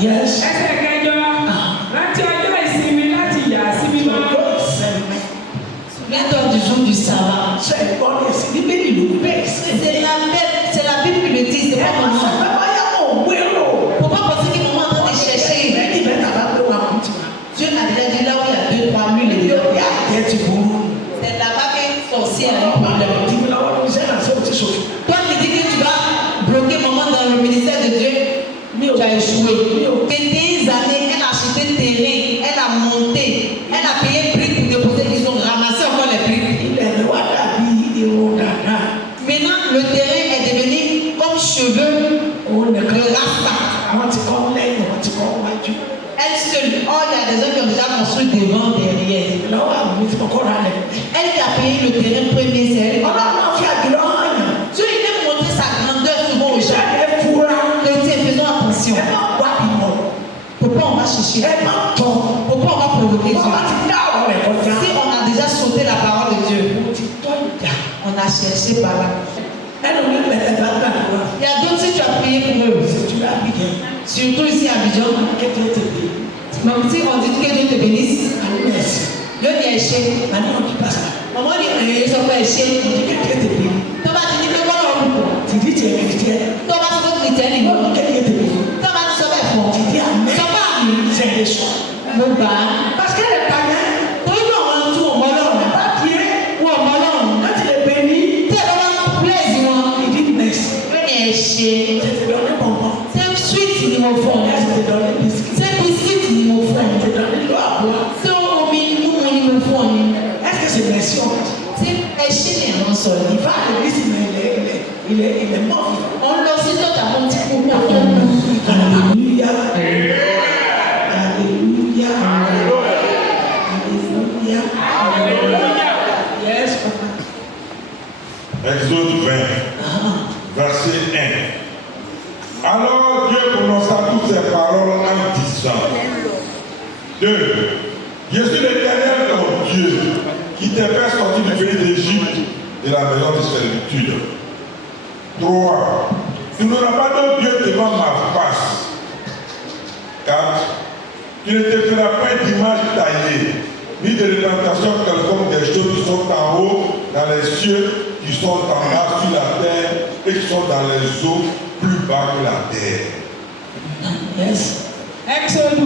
Yes. Souviens-toi du jour du sabbat. C'est la Bible qui le dit, c'est pas maman. Faut pas penser que maman est en train de chercher. Dieu a déjà dit là où il y a 2-3 mules et c'est là-bas qu'un sorcier a un problème. Toi qui dis que tu vas bloquer maman dans le ministère de Dieu, tu as échoué. Et des années, elle a acheté terrain, elle a monté, elle a payé briques pour déposer, ils ont ramassé encore les briques. Maintenant, le terrain est devenu comme cheveux de rasta. Elle seule, oh, il y a des gens qui ont déjà construit devant, derrière. Elle qui a payé le terrain premier, c'est elle. Dieu, il a montré sa grandeur souvent aux gens. Faisons attention. Pourquoi on va chercher? Pourquoi on va provoquer Dieu? Si on a déjà sauté la parole de Dieu, on a cherché par là. Il y a d'autres, si tu as prié pour eux, surtout ici à Abidjan, même si on dit que Dieu te bénisse, Dieu dit échec. Maman dit, ils sont pas échec. Toi, tu dis que voilà, toi, tu vas se chrétien. Toi, tu serais fort. Ça va. Parce que les païens, quand ils vont en tout, on va leur ou on va leur. Quand il est béni, c'est vraiment plaisir. Il dit merci. C'est un sweet niveau fond. C'est un biscuit niveau fond. C'est au minimum niveau fond. Est-ce que c'est merci? C'est échec en sol. Il va à l'église, mais il est mort. On le sait, toi, tu as mon petit coup. Alléluia. Alléluia. Alléluia. Yes. Exode 20, verset 1. Alors Dieu prononça toutes ces paroles en disant 2. Je suis l'Éternel ton Dieu qui t'a fait sortir du pays d'Égypte de la maison de servitude. 3. Tu n'auras pas d'autre Dieu devant ma face. 4. Tu ne te feras pas d'image taillée, ni de représentation quelconque des choses qui sont en haut dans les cieux, qui sont en bas sur la terre et qui sont dans les eaux plus bas que la terre. Yes. Exode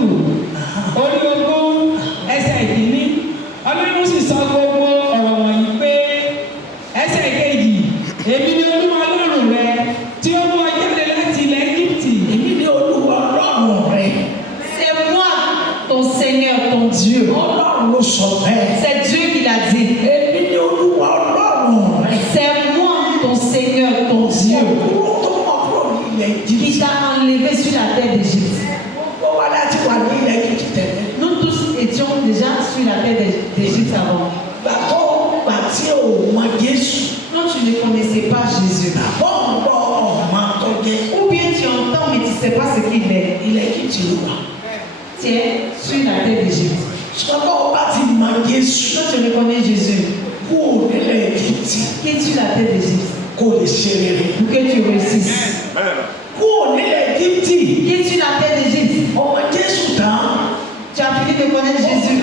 ológun ẹsẹ̀ ìkíní ọlọ́run sì sọ gbogbo ọ̀rọ̀ wọ̀nyí pé ẹsẹ̀ ìkejì èmi ni olúwa ọlọ́run rẹ tí ó mú ọ jáde láti ilẹ̀ Íjíbítì. Èmi ni Olúwa Ọlọ́run rẹ. C'est moi ton Seigneur, ton Dieu. Ọlọ́run ló sọ bẹ́ẹ̀. C'est Dieu qui l'a dit. Èmi ni Olúwa Ọlọ́run rẹ. C'est moi ton Seigneur, ton Dieu. Qui t'a enlevé sur la terre d'Égypte. Nous tous étions déjà sur la terre d'Égypte avant. Non, tu ne connaissais pas Jésus. Ou bien tu entends mais tu ne sais pas ce qu'il est. Tu es sur la terre d'Égypte. Toi, tu reconnais Jésus. Qui est sur la terre d'Égypte. Pour que tu réussisses. Qui est sur la terre d'Égypte. Tu as fini de connaître Jésus.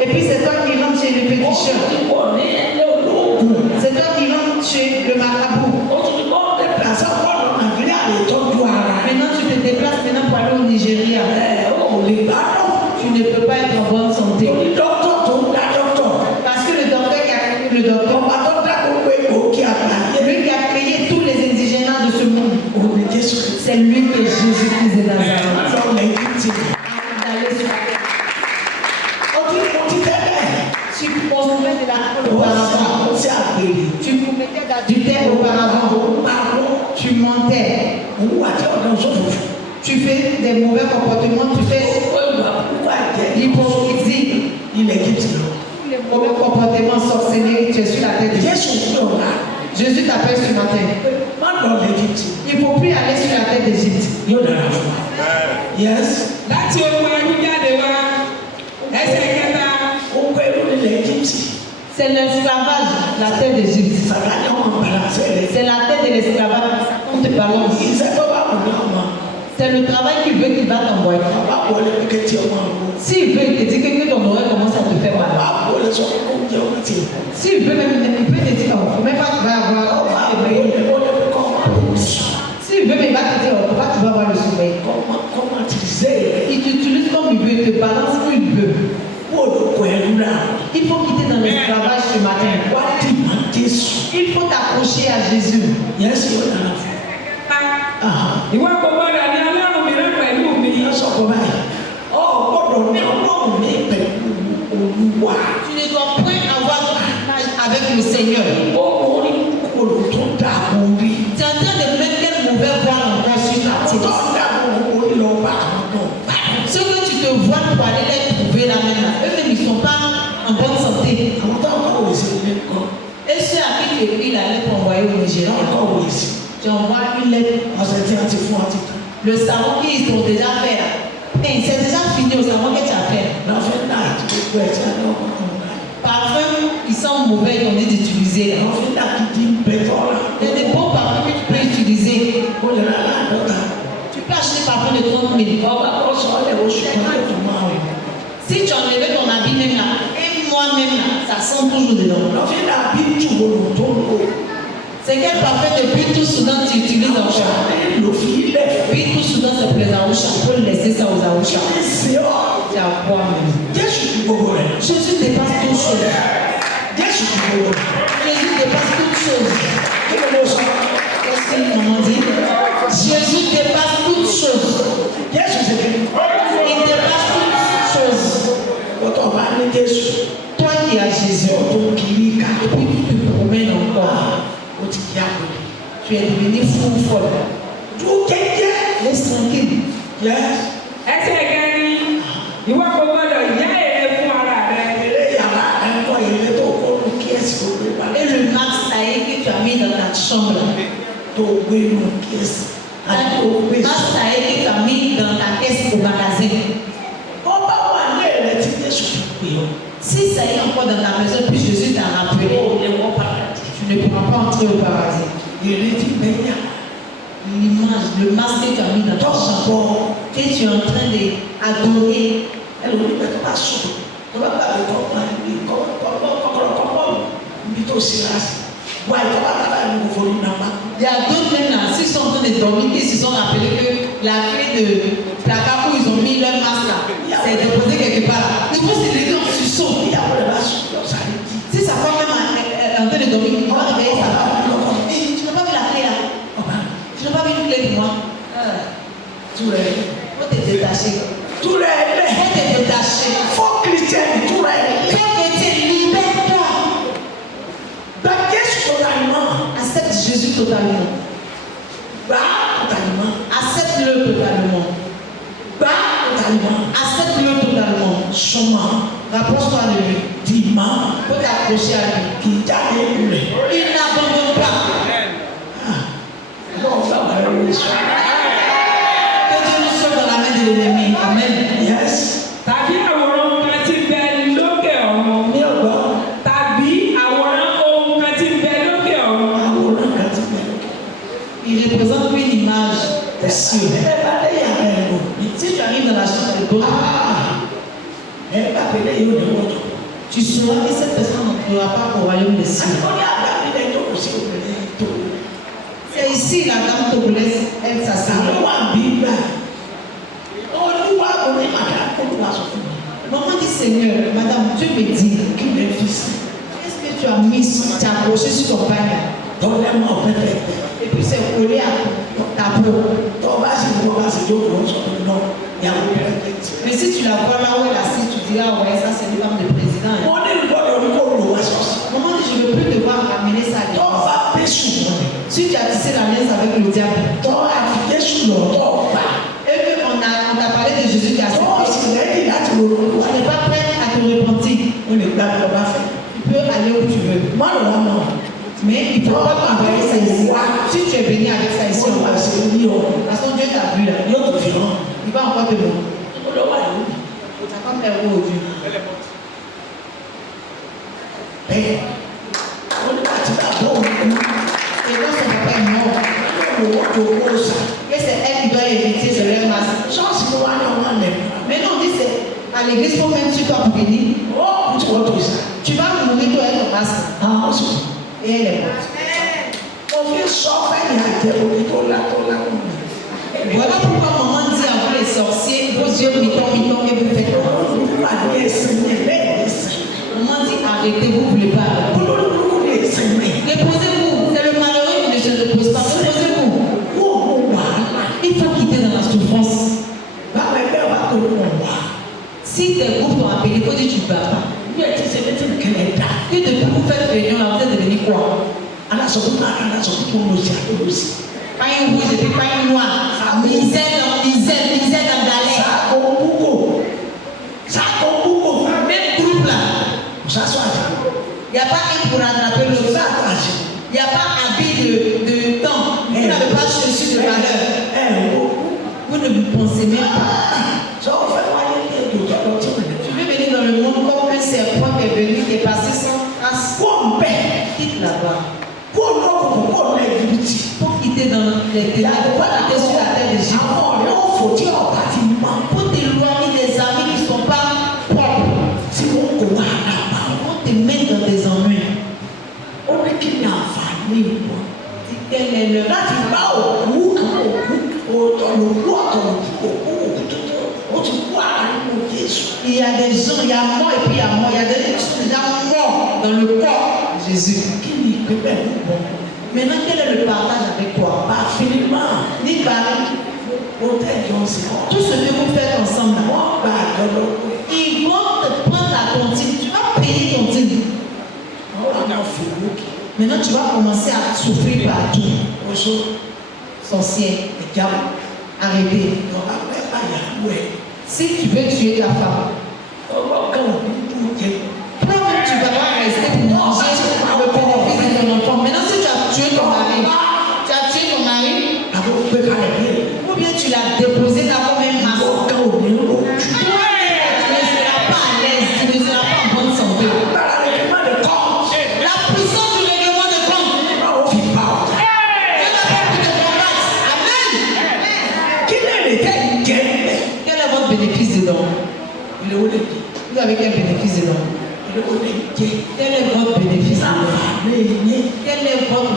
Et puis c'est toi qui rentres chez le péticheur. C'est toi qui rentres chez le marabout. Maintenant tu te déplaces maintenant pour aller au Nigeria. Tu ne peux pas être en bonne santé. Parce que le docteur qui a créé le docteur, lui qui a créé tous les indigénats de ce monde, c'est lui qui est Jésus-Christ de Nazareth. Tu construisais de la terre auparavant. Tu mettais du terre auparavant. Tu montais. Tu fais des mauvais comportements. Tu fais l'hypocrisie. Les mauvais comportements sorcellerie. Tu es sur la terre de Jésus t'appelle ce matin. Il ne faut plus aller sur la terre d'Égypte. Yes. Láti ogun ẹrú jáde wá ẹsẹ̀ kẹta. C'est l'esclavage, la terre d'Égypte. C'est la terre de l'esclavage. On te balance. C'est le travail qu'il veut qu'il va t'envoyer. Bàbá wọlé pé kẹ́tì ọmọ àwọn. S'il veut, il te dit que ton oreille commence à te faire mal. Bàbá wọlé sọ pé kó jẹ ọmọ tiẹ̀. S'il veut même, il peut te dire, oh, faut même pas que tu vas avoir. Bàbá wọlé pé kọ́ ọmọ àwọn. S'il veut, mais il va te dire, oh, faut pas que tu vas avoir le sommeil. Comment tu disais? Il t'utilise comme il veut, il te balance où il veut. Il faut quitter dans l'esclavage ce matin. Il faut t'accrocher à Jésus. Yes, you are. Ìwọ kò gbọdọ̀ ní ọlọ́run mìíràn pẹ̀lú mi. Sọ fún báyìí. Ọ gbọ́dọ̀ ní ọlọ́run mi pẹ̀lú Olúwa. Tu ne dois point avoir de partage avec le Seigneur. Orí kòló tó dààmú rí. Tu es en train de mettre quelle mauvaise voie encore sur ta tête. Tó dààmú orí lọ bá àwọn náà. Ceux que tu te vois pour aller les trouver là maintenant, eux-mêmes ils ne sont pas en bonne santé. Àwọn tó àwọn òwe sí ilé kan. Et ceux à qui tu écris la lettre envoyée au Nigeria, Àwọn kan òwe sí. tu envoies une lettre. Ọ̀sẹ̀ tí a ti fún ọtí kan. Le savon qu'ils t'ont déjà fait là, hey, c'est déjà fini au savon que tu as fait. Náà fẹ́ náà àti gbogbo ẹ̀ tí a náà kọ́ ọ̀hún náà. Parfum, ils sont mauvais, ils ont dit d'utiliser là. Náà fẹ́ náà kìdí ń bẹ tọ́ra. Il y a des bons parfums que tu peux utiliser. Ó lè rà láàdọ́ta. Tu peux acheter parfum de 30 000. Ọba kọ́ sọ ọ́ lẹ̀ oṣù kan lè tó máa rìn. Si tu enlèves ton habit même là, et moi-même là, ça sent toujours dedans. Náà fẹ́ náà bí jùmọ̀lù tó ń lò. C'est quel parfum depuis tout Soudan tu utilises encore? Le filet. Puis tout Soudan c'est pour les Aoucha. Il faut laisser ça aux Aoucha. C'est hors. C'est à quoi même? Jésus du Bogo. Jésus dépasse toute chose. Jésus du Bogo. Jésus dépasse toute chose. Quel est le son? Qu'est-ce que maman dit? Jésus dépasse toute chose. Jésus c'est qui? Il dépasse toute chose. Quand on va aller Jésus. Toi qui as Jésus, Ton kirika. et puis tu te promènes encore. Tu es devenu fou ou folle. Tout quelqu'un. Laisse tranquille. Yes. Ẹsẹ̀ kẹrin, ìwọ kò gbọdọ̀ yá èrè fún ara rẹ. Ilé yàrá ẹ̀kọ́ ilé tó kọ́ ló kí ẹ̀sìn kò gbé bá. Et le max taillé que tu as mis dans ta chambre. Tó gbé nù kí ẹ̀sìn. Àti tó gbé Le max taillé que tu as mis dans ta caisse au magasin. Ọba wà ní ẹ̀rẹ́ tí Jésù fi pè ọ́. Si ça y est encore dans ta maison, puis Jésus t'a rappelé, tu ne pourras pas entrer au paradis. Ìrètí bẹ́yà. L'image, le masque que tu as mis dans ta chambre, que tu es en train d'adorer. Ẹlòmíì bẹ́ẹ̀ tó bá sùn. Tó bá gbàgbé kọ́ máa ń gbé kọ́kọ́rọ́ níbi tó ṣe ra sí. Wá ìjọba bàbá mi kò forí náà má. Il y a d'autres même là, s'ils sont en train de dormir, ils se sont rappelés que la clé de placard où ils ont mis leur masque là, c'est déposé quelque part là. Il faut se lever en sursaut. Ìyàwó rẹ̀ bá sùn lọ sáré jí. Si sa femme même est en train de dormir, il va réveiller sa femme. Hey, tu n'as pas vu la clé là? Tu n'as pas vu une clé de moi? Tout rẹ̀ Faut te détacher. tout rẹ̀ lẹ̀. Faut te détacher. Faux chrétien tout rẹ̀ lẹ̀. Toi chrétien, libère-toi. Gba Jésù totalement. Accepte Jésus totalement. Gba totalement. Accepte-le totalement. Gba totalement. Accepte-le totalement. Sọ́mà. Rapproche-toi de lui. Dìímà. Faut t'approcher à lui. Kì í jáde rẹ̀. Il n'abandonne pas. Bọ́ọ̀ bá wà lórí sọ. Que Dieu nous sauve dans la main de l'ennemi. Amen. Yes. Tàbí àwòrán kan tí ń bẹ lókè ọ̀run. Ní ọ̀gbọ́n. Tàbí àwòrán ohun kan tí ń bẹ lókè ọ̀run. Àwòrán kan ti bẹ̀rẹ̀. Il représente une image des cieux. Ẹ bá dé yàrá ẹ̀ lò. Si tu arrives dans la chambre de Dieu, Ẹ bá pèlè yóò ní wọ́tò. tu sauras que cette personne n'entrera pas au royaume des cieux. Àtìkọ́ ní àgbà nílẹ̀ tó kù sí obìnrin tó. C'est ici la dame togolaise, elle s'assied. Àlọ́ wà bí gbà. Olúwa orí màdà Olúwa sọ fún mi. Maman dit Seigneur, madame, Dieu me dit, Kí lè fi sí? qu'est-ce que tu as mis, tu as accroché sur ton pain Tọ́lẹ́mọ̀ pẹ́pẹ́. et puis c'est collé à ta peau. Tọ́ bá sì wọ́n bá sì jókòó sọ pé náà ìyàwó pẹ́pẹ́. Mais si tu la vois là où elle est assise, tu diras, ouais, ça c'est une femme de président. Hein. Wọ́n ní ìgbọ́dọ̀ ní kó lò wá sọ̀sì. Maman dit, je ne veux plus te voir ramener ça à Tọ́ l'église. bá Jésù lọ. Si tu as tissé l'alliance avec le diable, Tọ́ àti Jésù lọ tọ́ gbà. et puis on t'a parlé de Jésus qui a Tọ́ accepté, sì lẹ́yìn láti ronú tu wá. n'es pas prête à te repentir. O lè gbà bí ọba fẹ́. Tu peux aller où tu veux. Má lọ wá mọ̀. Mais il ne faut pas t'envoyer ça ici. Si tu es venu avec ça ici, Wọ́n on wá va sí se ní ọ. De toute façon, Dieu t'a vu là. Yóò tó fi hàn. Il va encore te montrer. Ó lọ wà lónìí. Ta femme est où aujourd'hui? Bẹ́ẹ̀. Ó ní láti bá bọ́ òun kú. Et quand son papa est mort, Ó lọ wọ́n tó kó sà. et c'est elle qui doit hériter de à l'église pour mettre sur toi pour venir. Oh, tu vois tout ça. Tu vas mourir toi et ton masque. Ah, c'est ça. Et elle est morte. On vient sortir, il y a des gens là. Voilà pourquoi maman dit à vous les sorciers, vos yeux mitons, que vous faites. Maman dit arrêtez, vous ne voulez pas arrêter. Reposez-vous, c'est le malheureux qui ne se repose pas. Reposez-vous. Il faut quitter dans la souffrance. Si tes groupes t'ont appelé, il faut dire que tu ne vas pas. Que depuis que vous faites réunion, là, vous êtes devenu quoi? Pain rouge et puis pain noir. Misère dans galère. Même groupe là. Il n'y a pas un pour rattraper l'autre. Il n'y a pas habit de temps. Vous n'avez pas chaussures de valeur. Vous ne vous pensez même pas. Tu veux venir dans le monde comme un serpent qui est venu, qui est passé sans trace. Quitte là-bas. Pour quitter dans les ténèbres, pour quitter sur la terre d'Égypte. Pour t'éloigner des amis qui ne sont pas propres. Pour te mettre dans des ennuis. Quel est le il y a des gens, il y a mort et puis il y a mort. Il y a des gens qui sont déjà morts dans le corps de Jésus. Maintenant, quel est le partage avec toi? Ni Paris. Tout ce que vous faites ensemble, ils vont te prendre la tontine. Tu vas payer tontine. Maintenant, tu vas commencer à souffrir partout. Sorcier, arrêtez. Si tu veux tuer ta femme, toi-même tu vas pas rester pour manger le bénéfice de ton enfant. Maintenant, si tu as tué ton mari, ou bien tu l'as déposé là comme un masque, tu ne seras pas à l'aise, tu ne seras pas en bonne santé. La puissance du règlement de compte. Dieu va faire pour te combattre. Amen. Quel est votre bénéfice dedans? Vous avez quel bénéfice dedans? Quel est votre bénéfice dedans? Quel est votre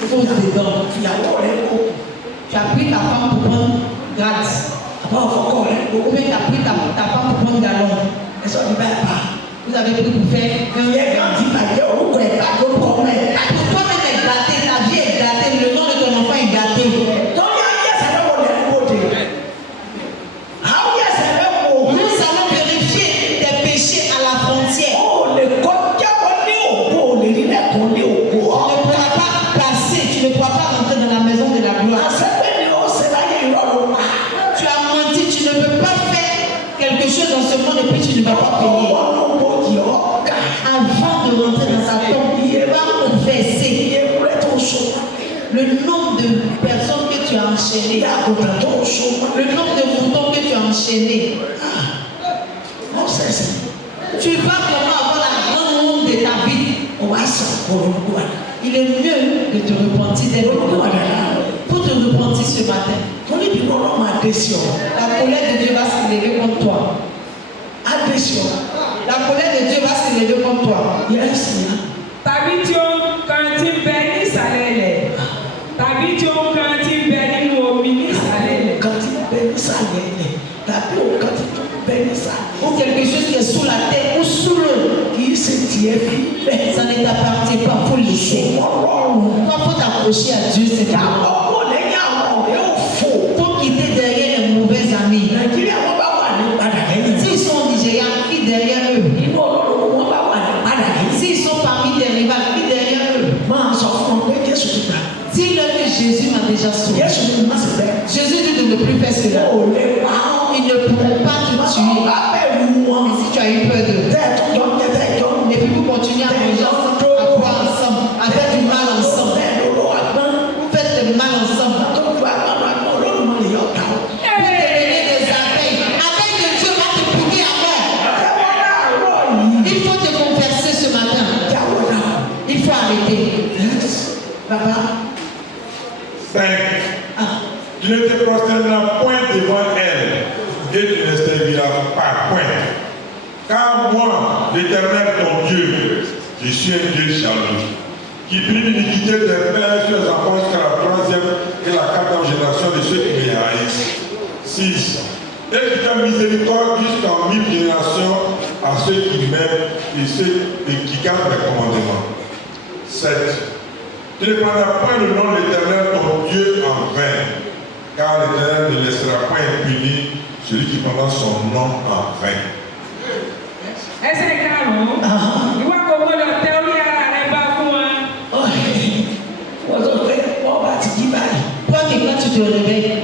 cause dedans? Tu as pris ta femme pour prendre grade. Ou bien tu as pris ta femme pour prendre galon. Vous avez pris pour faire toi-même est gâté, ta vie est gâtée, le nom de ton enfant est gâté. Nous allons vérifier tes péchés à la frontière. Tu ne pourras pas rentrer dans la maison de la gloire. Tu as menti, tu ne peux pas faire quelque chose dans ce monde et puis tu ne vas pas payer. Avant de rentrer dans sa tombe, il va confesser le nombre de personnes que tu as enchaînées, le nombre de moutons que tu as enchaînés. Tu vas vraiment avoir la grande honte de ta vie. Il est mieux de te repentir dès le matin. Pour te repentir ce matin. La colère de Dieu va se lever contre toi. La colère de Dieu va se lever contre toi. Tàbí tí ó kan ti bẹ ní ìsàlẹ̀ ilẹ̀. Tàbí tí ó kan ti bẹ nínú omi ní ìsàlẹ̀ ilẹ̀. Ou quelque chose qui est sous la terre ou sous l'eau. Ça ne t'appartient pas, il faut le laisser. Quand il faut t'approcher à Dieu, c'est là. Pour quitter derrière les mauvais amis. S'ils sont au Nigeria, qui derrière eux? S'ils sont parmi des rivales, qui derrière eux? Dis-leur que Jésus m'a déjà sauvé. Jésus dit de ne plus faire cela. Ils ne pourront pas te tuer. Mais si tu as eu peur d'eux, et puis vous continuez à manger ensemble, à boire ensemble, à faire du mal ensemble. Vous faites le mal ensemble. Vous devenez des abeilles. Abeilles de Dieu va te punir à mort. Il faut te converser ce matin. Il faut arrêter. Papa. 5. Tu ne te prosterneras point devant elle et tu ne serviras pas point. Car moi, l'Éternel ton Dieu, je suis un Dieu jaloux, qui punit l'iniquité des pères sur les enfants jusqu'à la 3e et la 4e génération de ceux qui me haïssent. 6. Et qui fait miséricorde jusqu'en 1000 générations à ceux qui m'aiment et qui gardent mes commandements. 7. Tu ne prendras point le nom de l'Éternel ton Dieu en vain, car l'Éternel ne laissera point impuni celui qui prendra son nom en vain. Ẹsẹ̀ karùn-ún. Ìwọ kò gbọdọ̀ tẹ orí ara rẹ bá fún wa. Wọ́n sọ pé wọ́n bá ti jí báyìí. Toi qui quand tu te réveilles,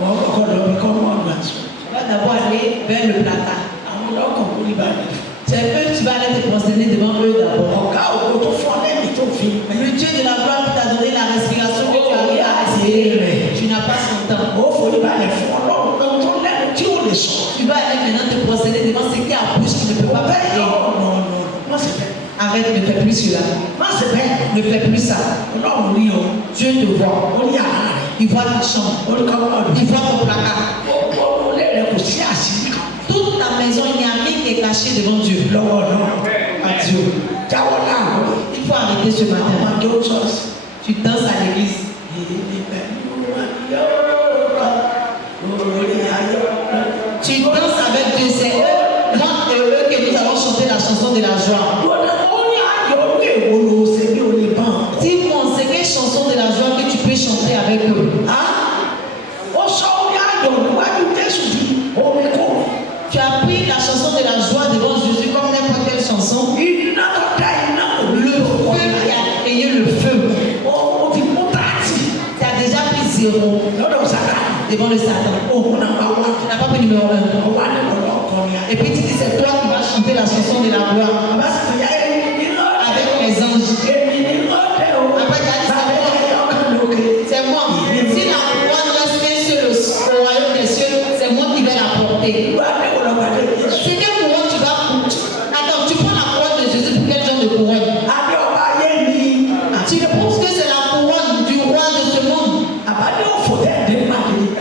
Wọ́n kọ́kọ́ lọ bí kọ́ mọ́ ọ̀gbà sùn. tu vas d'abord aller vers le placard. Àwọn ọlọ́kọ̀ kò ní báyìí. C'est eux, tu vas aller te prosterner devant eux d'abord. Ọ̀gá òkú tó fọ́ lẹ́yìn tó fi. Le Dieu de la gloire qui t'a donné la respiration que tu arrives à respirer, tu n'as pas son temps. Ó forí balẹ̀ fún ọlọ́run pé tó lẹ́nu tí ò lè sọ. Tu vas aller maintenant te prosterner devant ce qui a bouche qui ne peut pas Bẹ́ẹ̀ parler. non, má ṣe bẹ́ẹ̀. Arrête, ne fais plus cela. Má ṣe bẹ́ẹ̀. Ne fais plus ça. Ọlọ́run rí o. Dieu te voit. Ó rí àrà rẹ̀. Il voit ta chambre. Ó rí kọ́ mọ́ Il voit ton placard. Ó lé rẹ̀ kò sí àṣírí kan. Toute ta maison, il n'y a rien qui est caché devant Dieu. Lọ́wọ́ náà. Adieu. Jáwọ́ láàárọ̀. Il faut arrêter ce matin. Máa jó ṣọ́ọ̀ṣì. Tu danses à l'église. Tu danses avec Dieu. C'est moi et eux que nous allons chanter la chanson de la joie. Dis-moi, c'est quelle chanson de la joie que tu peux chanter avec eux? Tu as pris la chanson de la joie devant Jésus comme n'importe quelle chanson. Le feu qui a créé le feu. Tu as déjà pris 0 devant le Satan. Tu n'as pas pris numéro 1. Et puis tu dis c'est toi qui vas chanter la chanson de la gloire avec les anges. Après tu as dit c'est moi. Si la couronne reste au royaume des cieux, c'est moi qui vais la porter. C'est quelle couronne tu vas prendre? Attends, tu prends la couronne de Jésus pour quel genre de couronne? Tu penses que c'est la couronne du roi de ce monde?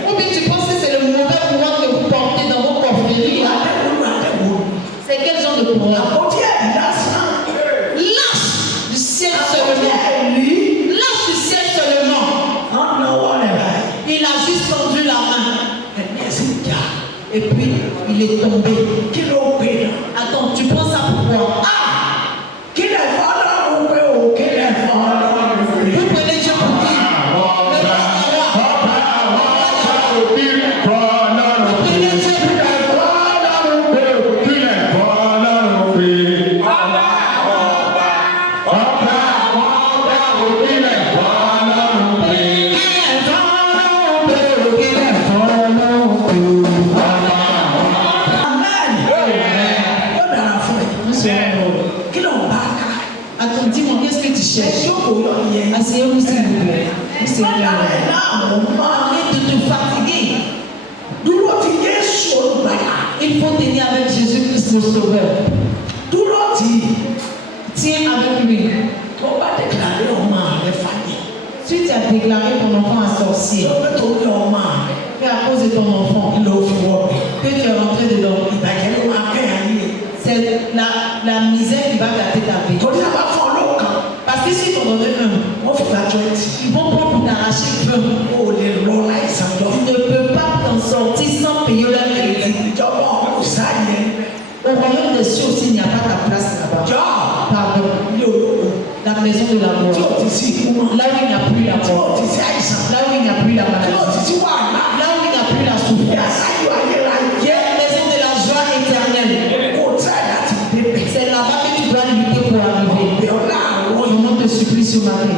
Ou bien tu penses que c'est le mauvais couronne que vous portez dans vos confréries là? C'est quel genre de couronne? Lâche du ciel seulement. Lâche du ciel seulement. Il a juste tendu la main. Et puis, il est tombé. Attends, tu prends ça pourquoi? Vous prenez Dieu pour qui? Attends, dis-moi, qu'est-ce que tu cherches? Asseyez-vous s'il vous plaît. Arrête de te fatiguer. Il faut tenir avec Jésus-Christ le Sauveur. Tiens avec lui. Si tu as déclaré ton enfant un sorcier, que à cause de ton enfant, que tu es rentré dedans, c'est la misère qui va gâter ta vie. Parce que si tu en donnes un, ils vont prendre pour t'arracher 20. Tu ne peux pas t'en sortir sans payer leur crédit. Au royaume des cieux aussi, il n'y a pas ta place là-bas. Pardon. La maison de la mort. Là où il n'y a plus la mort. Là où il n'y a plus la maladie. Là où il n'y a plus la souffrance. La maison de la joie éternelle. C'est là-bas que tu dois lutter pour arriver. Je te supplie ce matin.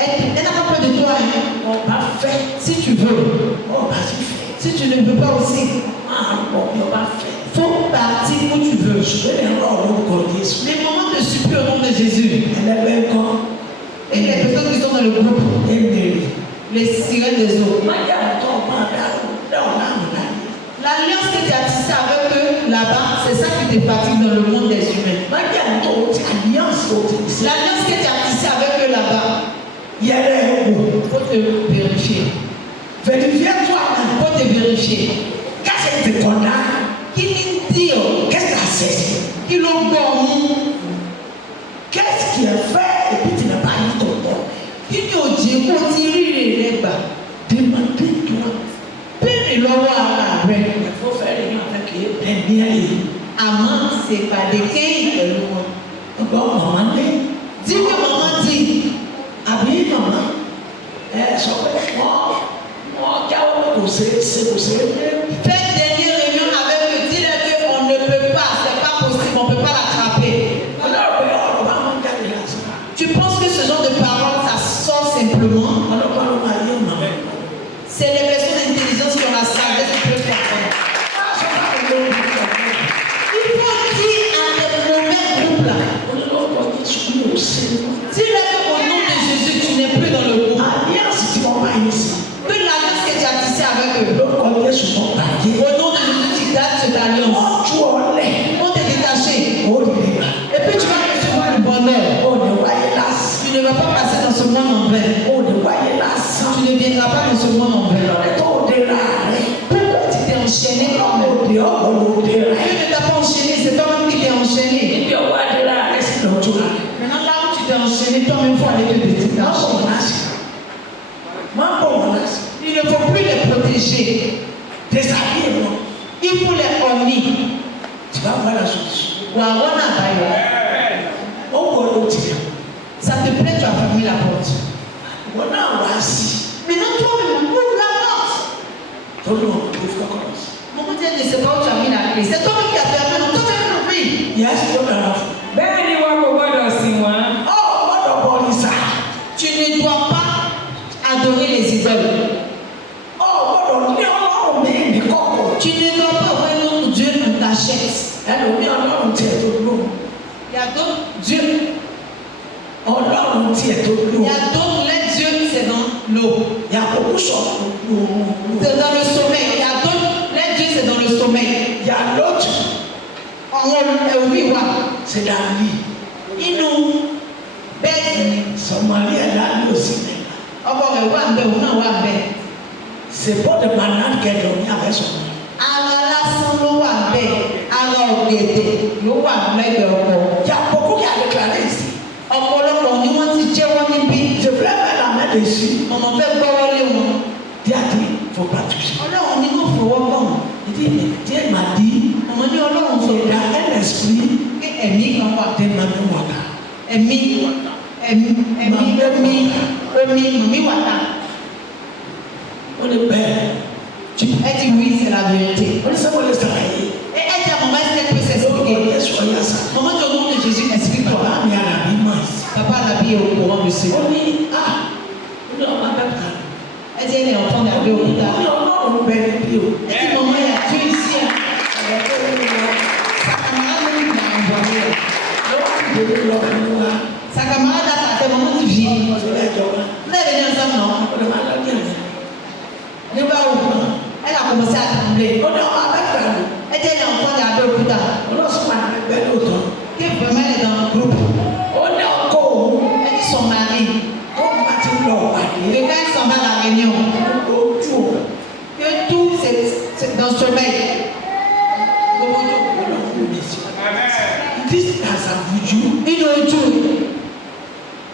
Elle n'a pas peur de toi. Hein? Si tu veux. Si tu ne veux pas aussi. Faut partir où tu veux. Les moments de supplie au nom de Jésus. Et les personnes qui sont dans le groupe. Les sirènes des eaux. L'alliance que tu as tissée avec eux là-bas, c'est ça qui te fatigue dans le monde des humains. L'alliance que tu as tissée avec eux là-bas, il faut te vérifier. Faut te vérifier. Qui dit Qu'est-ce qui est fait et puis tu n'as pas eu ton temps? Demandez-toi. Il faut faire les gens avec eux. c'est pas des quinze. Bon, maman dit. Dis que maman dit. Abi maman. Sọ pé wọ́n jáwọ́ pé kò ṣe é ṣe. Faites dernière réunion avec le dire qu'on ne peut pas, c'est pas possible, on ne peut pas l'attraper. Tu penses que ce genre de parole, ça sort simplement? C'est les personnes intelligentes qui ont la sagesse qui peuvent faire ça. Il faut dire à tes mauvais groupes là. Dis-leur qu'au nom de Jésus, tu n'es plus dans le groupe. Que l'alliance que tu as tissée avec eux. Au nom de Jésus, tu gardes cette alliance. On t'est détaché. Et puis tu vas recevoir le bonheur. Tu ne vas pas passer dans ce monde en vain. Tu ne viendras pas dans ce monde en vain. Pourquoi tu t'es enchaîné comme Dieu ne t'a pas enchaîné, c'est toi-même qui t'es enchaîné. Maintenant là où tu t'es enchaîné, toi-même il faut aller te détacher. Il ne faut plus les protéger. Il faut les honner. Tu vas voir la solution. Ça te plaît, tu as fermé la porte. Maintenant toi-même, ouvre la porte. Mon Dieu ne sait pas où tu as mis la clé. C'est toi-même qui as fermé, donc toi-même l'ouvrir. Bẹ́ẹ̀ ni wọn kò gbọ́dọ̀ sìn wọ́n. Tu ne dois pas adorer les idoles. Tu ne dois pas avoir un autre Dieu dans ta chaise. Il y a d'autres dieux. Il y a d'autres, les dieux, c'est dans l'eau. C'est dans le sommeil. Il y a d'autres, les dieux, c'est dans le sommeil. Oui, c'est la vie. Il nous baisse. Son mari est là lui aussi. C'est pas de banane qu'elle dormit avec son mari. Il y a beaucoup qui a déclaré ici. Je voulais mettre la main dessus. Dieu a dit, il ne faut pas toucher. Il dit, mais Dieu m'a dit, il y a un esprit de Mamouaka. On est père. Elle dit oui, c'est la vérité. On est savoir le travailler. Et elle dit à maman, est-ce qu'elle peut s'expliquer? Maman, au nom de Jésus, explique-toi. Papa l'a mis au courant de ce. On dit, elle dit, elle est enfant d'Abbé au Bouddha. Elle dit, maman, il y a Dieu ici. Sa camarade lui l'a envoyé. Sa camarade a fait maman du vieux. Vous êtes venus ensemble, non? Elle va où? Elle a commencé à trembler. Elle dit, elle est enfant d'Abbé au Bouddha. Que vraiment elle est dans le groupe. Elle dit son mari. Que quand elle s'en va à la réunion, que tout c'est dans le sommeil. Il nous joue.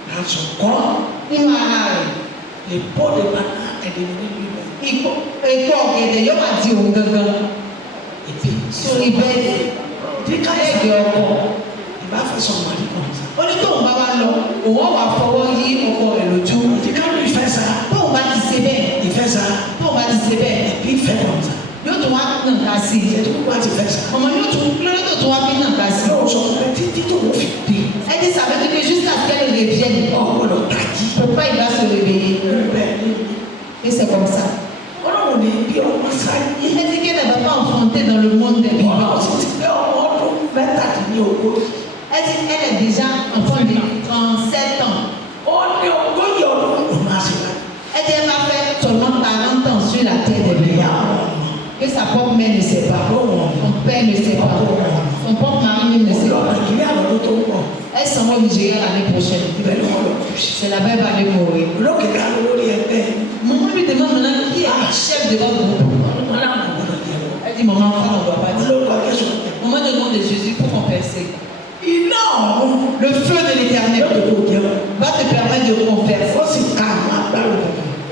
Dans son corps, Il m'a arrêté. les pots de banane est devenu lui-même. Il faut regarder. Il m'a dit au gaga. Et puis, Sur les bêtes. dès qu'il Il va va faire son mari comme ça. on est tout en bas là. On va pouvoir y encore le jour. Il dit, quand lui fait ça, On va dire c'est bien. il fait ça, On va dire c'est bien. et puis il fait comme ça. Yo tu vas dans ta Et scie. pourquoi tu fais ça? Maman yo tu vas bien dans ta scie. Non, son petit tout au fil. Elle dit ça veut dire que jusqu'à ce qu'elle revienne. Oh, on l'a dit. Pourquoi il va se réveiller? Et c'est comme ça. On a dit, puis on va ça. Il a dit qu'elle ne va pas enfanter dans le monde des vivants. On va t'attirer au bout. Elle dit qu'elle est déjà enfant de 37 ans. On est au bout, on a ça. Elle dit qu'elle va faire seulement 40 ans sur la terre des vivants. Que sa propre mère ne sait pas. Son père ne sait pas. Son propre mari ne sait pas. Elle s'en va au Nigeria l'année prochaine. C'est la même année mourir. Maman lui demande maintenant qui est le chef de votre groupe. Elle dit maman, on ne doit pas dire. Maman demande de Jésus pour qu'on percède. Le feu de l'Éternel va te permettre de converser.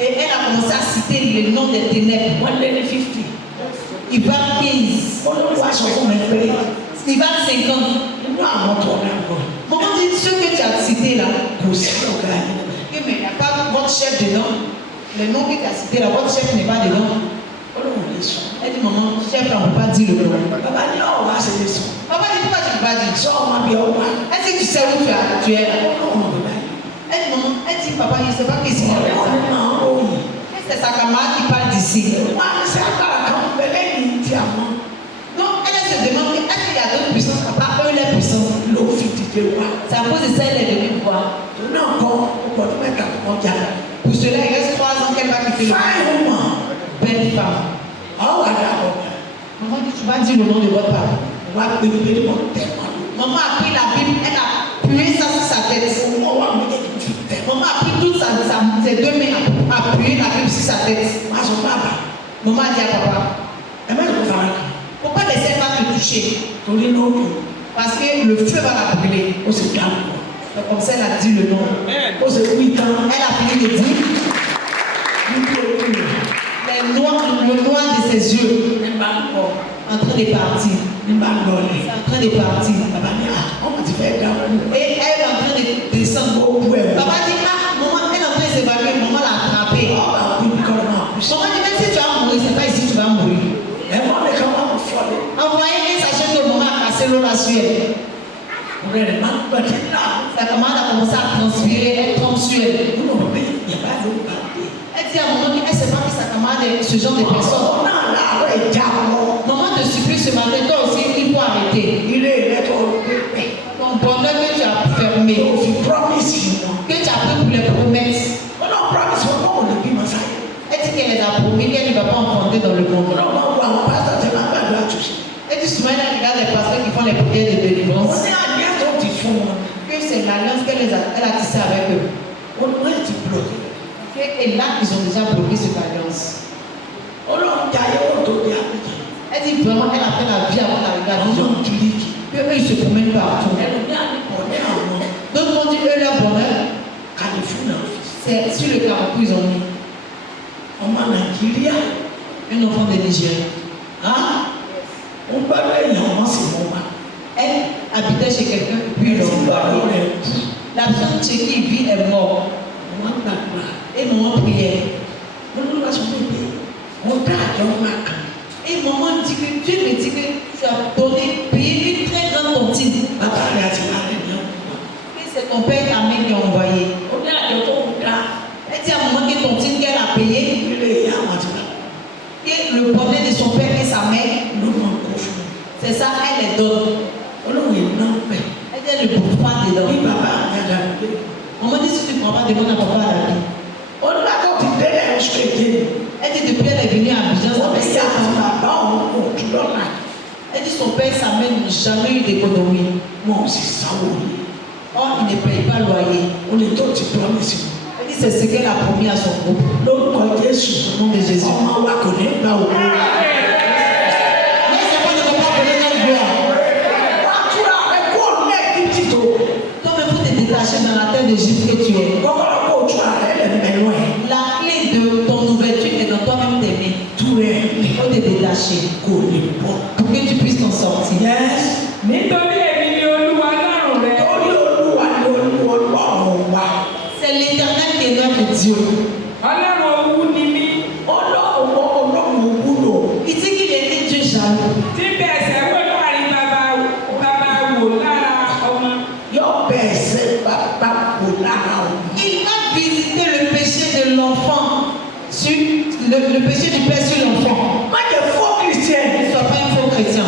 Et elle a commencé à citer le nom des ténèbres. Il va 15. Il va 50. Maman dit ce que tu as cité là. Mais il n'y a pas votre chef dedans. Le nom que tu as cité là, votre chef n'est pas dedans. Elle dit maman, chef, on ne peut pas dire le nom. Papa dit pourquoi tu ne peux pas dire. Est-ce que tu sais où tu es là? Elle dit maman, elle dit papa, je ne sais pas qu'est-ce qu'il y a là. C'est sa camarade qui parle d'ici. Non, elle se demande, est-ce qu'il y a d'autres puissances à part eux, la puissance? C'est à cause de ça qu'elle est venue voir. Pour cela, il reste 3 ans qu'elle va quitter le monde. Belle femme. Maman dit, tu vas dire le nom de votre papa. Maman a pris la Bible, elle a appuyé ça sur sa tête. Maman a pris toutes ses 2 mains, a appuyé la Bible sur sa tête. Maman a dit à papa, pourquoi laisser pas te toucher? Parce que le feu va la brûler. Donc comme ça, elle a dit le nom. Elle a fini de dire le noir de ses yeux en train de partir. C'est en train de partir. Et elle est en train de descendre. Papa dit, maman, elle est en train de s'évacuer. Maman l'a attrapée. Maman dit, même si tu vas mourir, c'est pas ici que tu vas mourir. Envoyez un sachet de maman à casser l'eau sur elle. Sa camarade a commencé à transpirer, elle trempe sur elle. Elle dit à maman, elle ne sait pas que sa camarade est ce genre de personne. Maman te supplie ce matin, toi aussi, il faut arrêter. Ton bonheur que tu as fermé, que tu as pris pour les promesses. Elle dit qu'elle les a promis qu'elle ne va pas enfanter dans le monde. Elle dit souvent, elle regarde les pasteurs qui font les prières de délivrance. Que c'est l'alliance qu'elle a tissée avec eux. Et là, ils ont déjà bloqué cette alliance. Elle dit vraiment, elle a fait la vie avant d'arriver à Dijon. Eux, ils se promènent partout. D'autres ont dit, eux, leur bonheur, c'est sur le carrefour, ils ont mis un enfant de Nigeria. Elle habitait chez quelqu'un, puis ils l'ont envoyé. La personne chez qui il vit est morte. Et maman priait. Et maman dit que Dieu me dit que tu as donné, payé une très grande tontine. Et c'est ton père ta mère qui a envoyé. Elle dit à maman que tontine qu'elle a payé. Et le bonheur de son père et sa mère. C'est ça, elle les donne. Elle dit ne bouffe pas dedans. Maman dit si tu ne prends pas, demande à papa à la vie. Elle dit depuis elle est venue à Abidjan, ça fait 7 ans. Elle dit son père et sa mère n'ont jamais eu d'économie. Or, il ne paye pas loyer. Elle dit c'est ce qu'elle a promis à son groupe. Au nom de Jésus. Mais c'est pas de ne pas connaître notre gloire. Toi-même, faut te détacher dans la terre d'Égypte que tu es. La clé de ton ouverture est dans toi-même t'aimer. Il faut te détacher pour que tu puisses t'en sortir. C'est l'Éternel qui est notre Dieu. Il dit qu'il était Dieu jaloux. Il a visité le péché de l'enfant, le péché du père sur l'enfant. Ne sois pas un faux chrétien.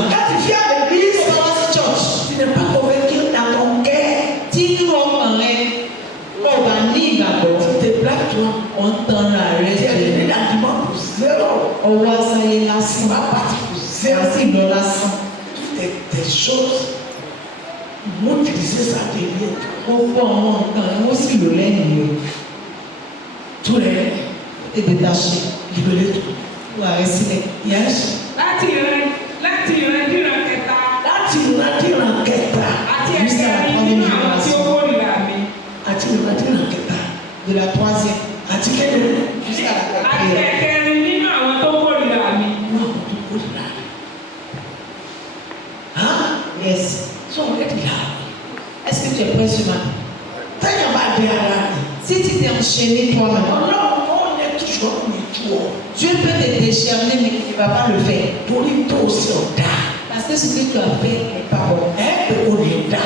On t'en arrête. On voit ça, il est là. C'est des choses. Nous utiliser ça devient. On aussi le lait. Tout les est détaché. Libéré tout. Ou arrêter. Yes. Láti ìrandíran kẹta. Láti ìrandíran kẹta. Àti ẹ̀sẹ̀ ìdínú àwọn tí ó de la troisième àti kékeré. jusqu'à la àti quatrième. ẹ̀kẹrin nínú àwọn tó kórìíra mi. Wọ́n kò tó kó dìrà. Yes. Sọ wọ́n lẹ́dí la. Est-ce que tu es prêt ce matin? Tẹ́yà bá dé ara rẹ̀. Si tu t'es enchaîné toi-même, Ọlọ́run ó lè túṣọ́ mi tú ọ. Dieu peut te décharner, mais il ne va pas le faire. Torí tó o sì ọ̀dà. Parce que ce que tu as fait n'est pas bon. Ẹ pé o lè dá.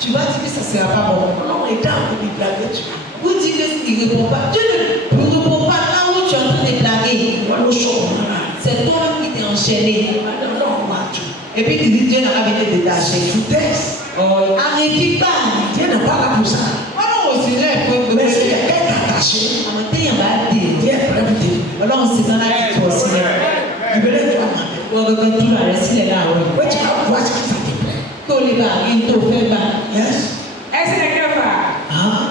Tu vas dire que ça ne sera pas bon. Ọlọ́run ẹ̀dá àwọn ibi ìgbàgbé tù. Vous dites qu'il ne répond pas. Dieu ne répond pas là où tu es en train de blaguer. Wọ́n ló sọ̀rọ̀ náà. C'est toi qui t'es enchaîné. Ọlọ́run wà tù. Et puis tu dis Dieu n'a pas été détaché. Fùtẹ́sì. Arrêtez pas. Diẹ nà bá la kù sá. Ọlọ́run ò sí náà pé Mẹ sẹ yẹ kẹ́ kàkà ṣe. àwọn téèyàn bá dé. Diẹ pẹ̀lẹ́ bi dé. Ọlọ́run sì tán láti tọ̀ sílẹ̀. Ìbẹ̀rẹ̀ tó a nà. Wọ́n gbọ́dọ̀ túra rẹ̀ sílẹ̀ láàárọ̀. Wọ́n ti ká bu àti kìtà dé pẹ̀. Tó lè bá àgbẹ̀ tó fẹ́ gbà. Yẹ́s. ẹsẹ̀ kẹfà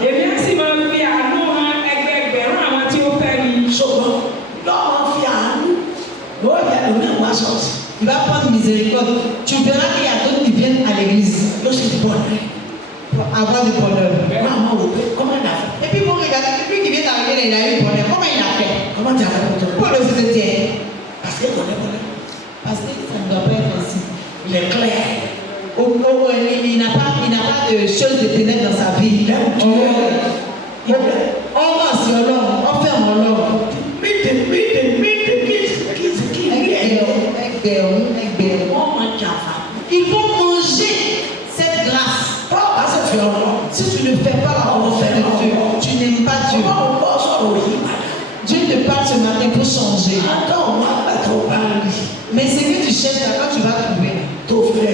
èmi á sì máa fi àánú hàn ẹgbẹẹgbẹ̀rún àwọn tí ó fẹ́ mi. Sọ̀rọ̀ lọ́wọ́ fi àánú. Lọ́wọ́ yẹ lómi àwọn asọ̀ọ̀sì. Il va prendre miséricorde. Tu verras qu'il y a d'autres qui viennent à l'église Ló sì bọ̀ rẹ̀. pour avoir du bonheur. Wọ́n á máa wò pé kọ́mọ̀ dà fún. Et puis, vous regardez, depuis qu'il vient d'arriver, il a eu du bonheur. Comment il a fait? Kọ́mọ̀ dà fún ọjọ́. Pour le soutien. Parce que kọ́lẹ́kọ́lẹ́. Parce que ça ne doit pas être ainsi. Il est clair. Il n'a pas de choses de ténèbres dans sa vie. On va sur l'homme, on ferme l'homme. Il faut manger cette grâce. Si tu ne fais pas la volonté de Dieu, tu n'aimes pas Dieu. Dieu te parle ce matin pour changer. Mais ce que tu cherches là, quand tu vas trouver,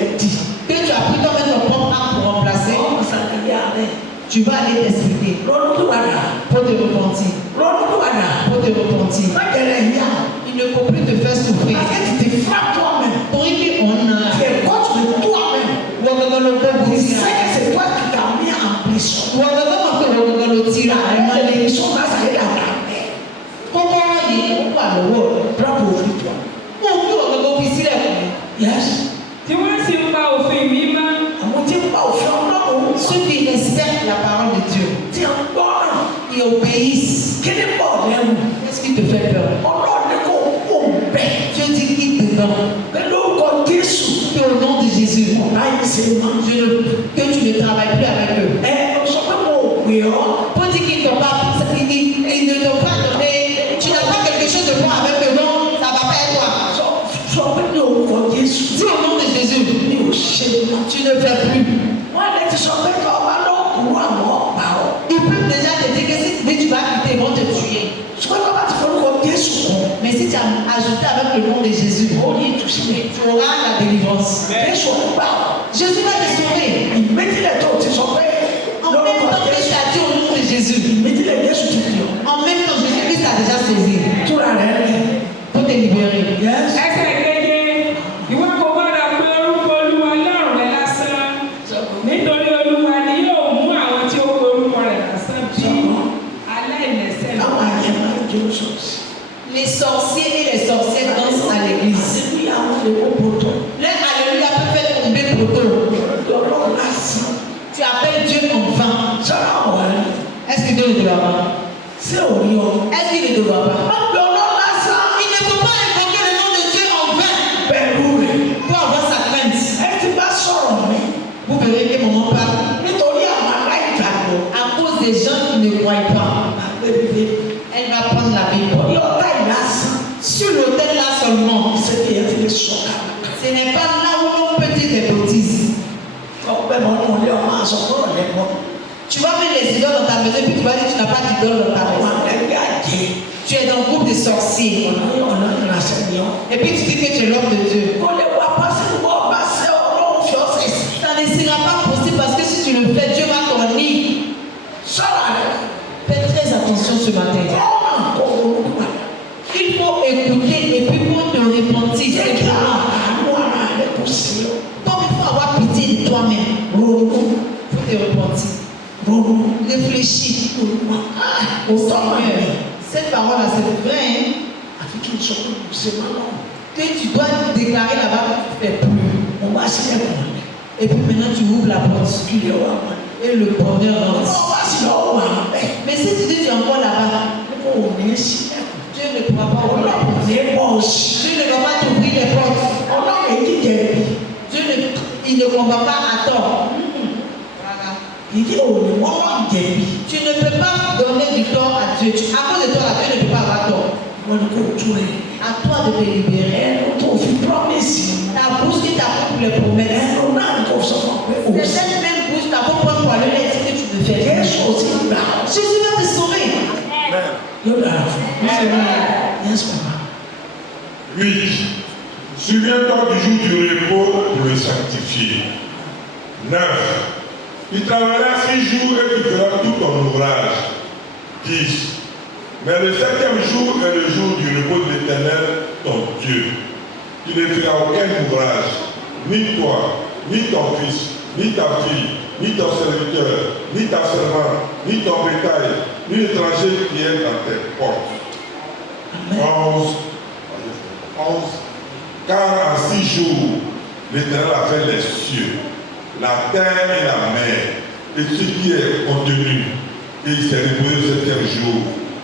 que tu as pris toi-même ton propre âme pour remplacer, tu vas aller t'expliquer pour te repentir. Pour te repentir. Il ne faut plus te faire souffrir. Pour y on a. Dans le peuple, C'est toi qui t'as mis en prison. dans le tirage. Ils sont là, ça y est, Comment il est pas le rôle? propre ouvre-toi. Yes. tí wọ́n sì ń pa òfin mi mọ́. Àwọn tí ń bá òfin ọlọ́run Ceux qui respectent la parole de Dieu, tí ń gbọ́ràn qui obéissent, kí ni bọ̀ lẹ́nu. qu'est-ce qui te fait peur? Ọlọ́run ní kò kó bẹ́ẹ̀. Dieu dit qu'il te donne. Pẹ̀lú orúkọ Jésù. Que au nom de Jésus, Ọ̀la yìí ṣe máa. que tu ne travailles plus avec eux. Ẹ sọ pé mo pè ọ́. Pour dire qu'ils ne t'ont pas donné, tu n'as pas quelque chose de bon avec eux, non, ça va pas être toi. Sọ pé ní orúkọ Jésù. Dis au nom de Jésus, Mi ò ṣe mọ́. tu ne fais plus. Wọ́n lè ti sọ pé kí ọba náà kúrò àwọn ọ̀pá ọ̀. Ils peuvent déjà te dire que si tu vas quitter, ils vont te tuer. Ṣùgbọ́n tí wọ́n bá ti forúkọ Jésù kún. Mais si tu as ajouté avec le nom de Jésus, Ó ní ìtúsílẹ̀. tu auras la délivrance. Jésù ọ̀gbà ọ̀. Jésus va te sauver. Ìméjìlẹ̀ tó ti sọ pé En même lórúkọ temps que Jésù. tu as dit au nom de Jésus, Ìméjìlẹ̀ Jésù ti fi ọ̀. en même temps, Jésus-Christ t'a déjà saisi Túra rẹ̀ rẹ̀. pour te libérer. Yes. ẹsẹ̀ keje ìwọ kò gbọ́dọ̀ pe orúkọ olúwa lọ́rùn rẹ lásán nítorí olúwa ni yóò mú àwọn tí ó pe orúkọ rẹ lásán bí aláìlẹ́ṣẹ̀ lọ. Àwọn àyẹ̀ máa ń jó sọ̀sì. Les sorciers et les sorcières dansent à l'église. Àti bí àwọn èèwọ̀ bọ̀tọ̀. Les alléluia peut faire tomber poteau. Lọ́rọ̀ lásán. Tu appelles Dieu en vain. Sọ́nà ọ̀rẹ́. Est-ce que Dieu ne te doit pas? Ṣé ò rí ọ? Est-ce qu'il ne te doit pas? Má pe ọlọ́run lásán. Il ne faut pas invoquer le nom de Dieu en vain Bẹ̀rù rẹ̀. pour avoir sa crainte. Ẹ ti bá sọ̀rọ̀ mi. Vous verrez que maman parle Nítorí àwọn aláìgbàgbọ́. à cause des gens qui ne croient pas. Àgbẹ̀bí. Elle va prendre la Bible. Yọ̀ọ̀ta ìlàsán. Sur l'autel là seulement. Ìṣèlú yẹn ti lè sọ kàkà. Ce n'est pas là où l'on peut dire des bêtises. Ọgbẹ́ mọ́ ní ilé ọmọ àsọ̀kúrọ̀ lẹ́kọ̀ọ́. Tu vas mettre les idoles dans ta maison et puis tu vas dire que tu n'as pas d'idole dans ta Àwọn maison. ẹgbẹ́ àjẹ́. Tu es dans le groupe des sorciers. Ọ̀nà ìrìnàṣẹ́ ni ọ́. Et puis tu dis que tu es l'homme de Dieu. Kò lè wá pásítọ̀ bọ́ ọba ṣe ọlọ́run fi ọ̀sẹ̀ sí. Ça ne sera pas possible parce que si tu le fais, Dieu va t'en nier. Sọ̀rọ̀ rẹ̀. Fais très attention ce matin. Ọ̀nà kò orúkọ padà. Il faut écouter et puis pour te repentir. Jẹ́ C'est kí clair. àánú ara rẹ̀ kò sí ọ. Comme il faut avoir pitié de toi-même. Ronú. Pour te repentir. Ronú. Réfléchis. Olúwa. Ó tọ́mọ̀ rẹ̀. Cette parole-là, c'est vrai, hein? Àfi kí n sọ pé kò sí máa lọ. Que tu dois déclarer là-bas que tu ne fais plus. Mo bá sí ẹ̀kọ́ rẹ̀. Et puis maintenant, tu ouvres la porte. Kí lè wá wọn. Et le bonheur rentre. Mo bá sí lọ́wọ́ wà bẹ́ẹ̀. Mais si tu dis que tu es encore là-bas, Dieu ne pourra pas ouvrir les portes. Dieu ne va pas t'ouvrir les portes. Dieu il ne combat pas à tort. Tu ne peux pas donner du tort à Dieu. À cause de toi, Dieu ne peut pas avoir tort. À toi de te libérer. Ta bouche qui t'a pour les promesses. C'est cette même bouche t'a pour prendre pour aller dire que tu me fais. Jésus va te sauver. Yes, Papa. 8. Souviens-toi du jour du repos pour le sanctifier. 9. Tu travailleras 6 jours et tu feras tout ton ouvrage. 10. Mais le 7e jour est le jour du repos de l'Éternel, ton Dieu. Tu ne feras aucun ouvrage, ni toi, ni ton fils, ni ta fille, ni ton serviteur, ni ta servante, ni ton bétail, ni l'étranger qui est dans tes portes. 11. Car en 6 jours, l'Éternel a fait les cieux, la terre et la mer, et ce qui est contenu. Et il s'est reposé le 7e jour.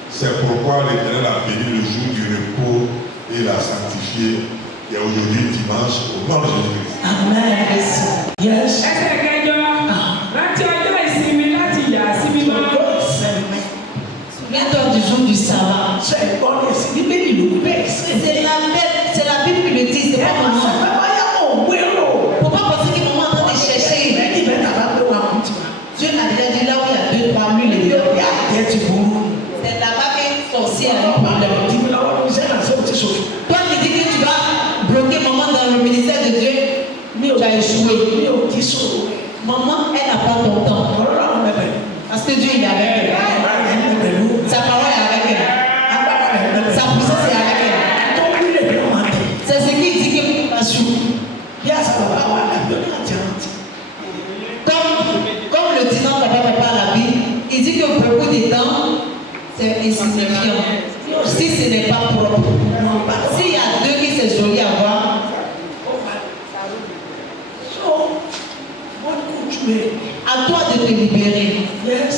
C'est pourquoi l'Éternel a béni le jour du repos et l'a sanctifié. Et aujourd'hui, dimanche, au nom de Jésus-Christ. Amen. Yes. Souviens-toi du jour du sabbat. C'est la Bible qui le dit, c'est pas moi. Faut pas penser que maman est en train de chercher. Dieu a déjà dit là où il y a 2-3 nuits, les deux. C'est là-bas qu'un sorcier a un problème. Toi qui dis que tu vas bloquer maman dans le ministère de Dieu, tu as échoué. Maman, elle n'a pas ton temps. Parce que Dieu, il est avec elle. Sa parole est avec elle. Sa puissance est avec elle. C'est ce qu'il dit que passion. Comme le dit dans Papa la Bible, il dit que beaucoup de temps, c'est insignifiant. Si ce n'est pas propre. S'il y a deux qui c'est joli à voir, à toi de te libérer. Yes.